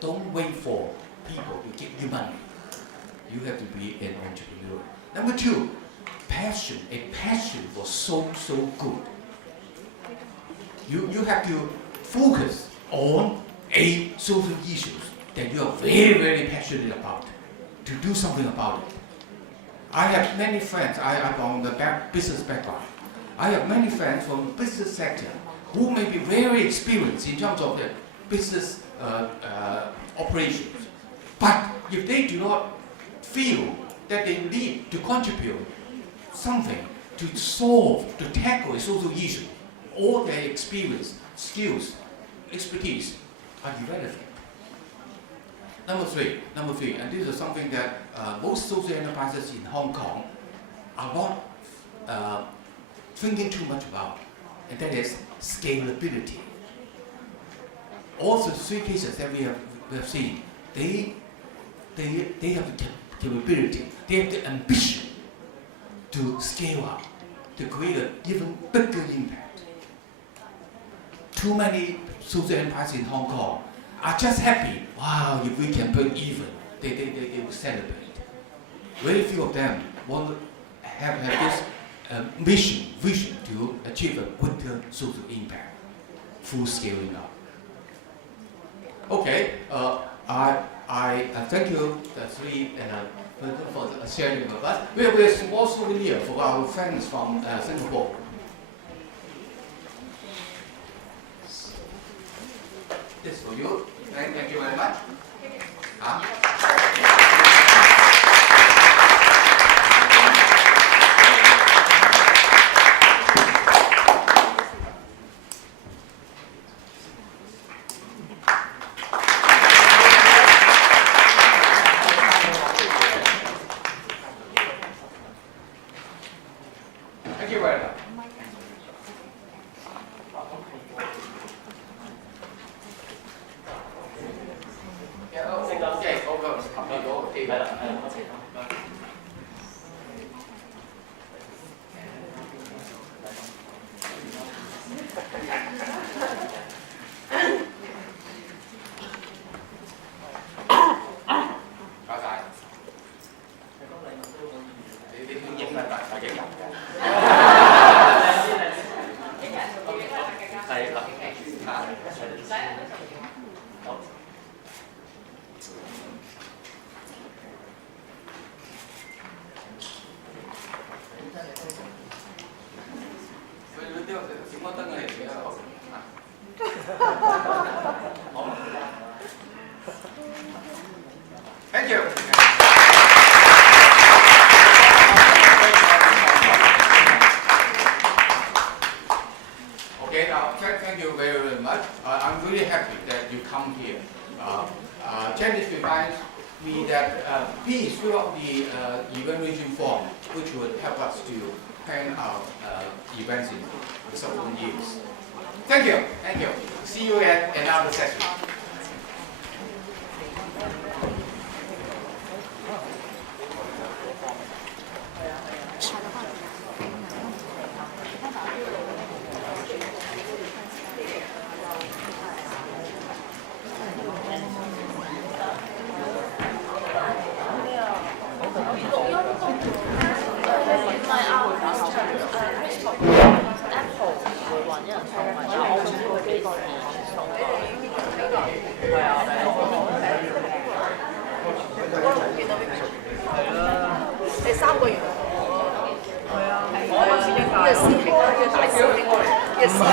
Don't wait for people to give you money. You have to be an entrepreneur. Number two, passion. A passion for so good. You have to focus on a social issues that you are very passionate about, to do something about it. I have many friends, I'm from the business background. I have many friends from the business sector who may be very experienced in terms of the business operations. But if they do not feel that they need to contribute something to solve, to tackle a social issue, all their experience, skills, expertise are irrelevant. Number three, and this is something that most social enterprises in Hong Kong are not thinking too much about, and that is scalability. All the three cases that we have seen, they have the capability, they have the ambition to scale up, to create an even bigger impact. Too many social enterprises in Hong Kong are just happy. Wow, if we can break even, they will celebrate. Very few of them want to have this vision to achieve a greater social impact through scaling up. Okay, I thank you the three for sharing with us. We have a small souvenir for our friends from Singapore. This for you. Thank you very much. Thank you very much. Thank you. Thank you very, very much. I'm really happy that you come here. Chinese reminds me that please fill out the evaluation form, which would help us to plan our events in the subsequent years. Thank you. Thank you. See you at another session. Yes.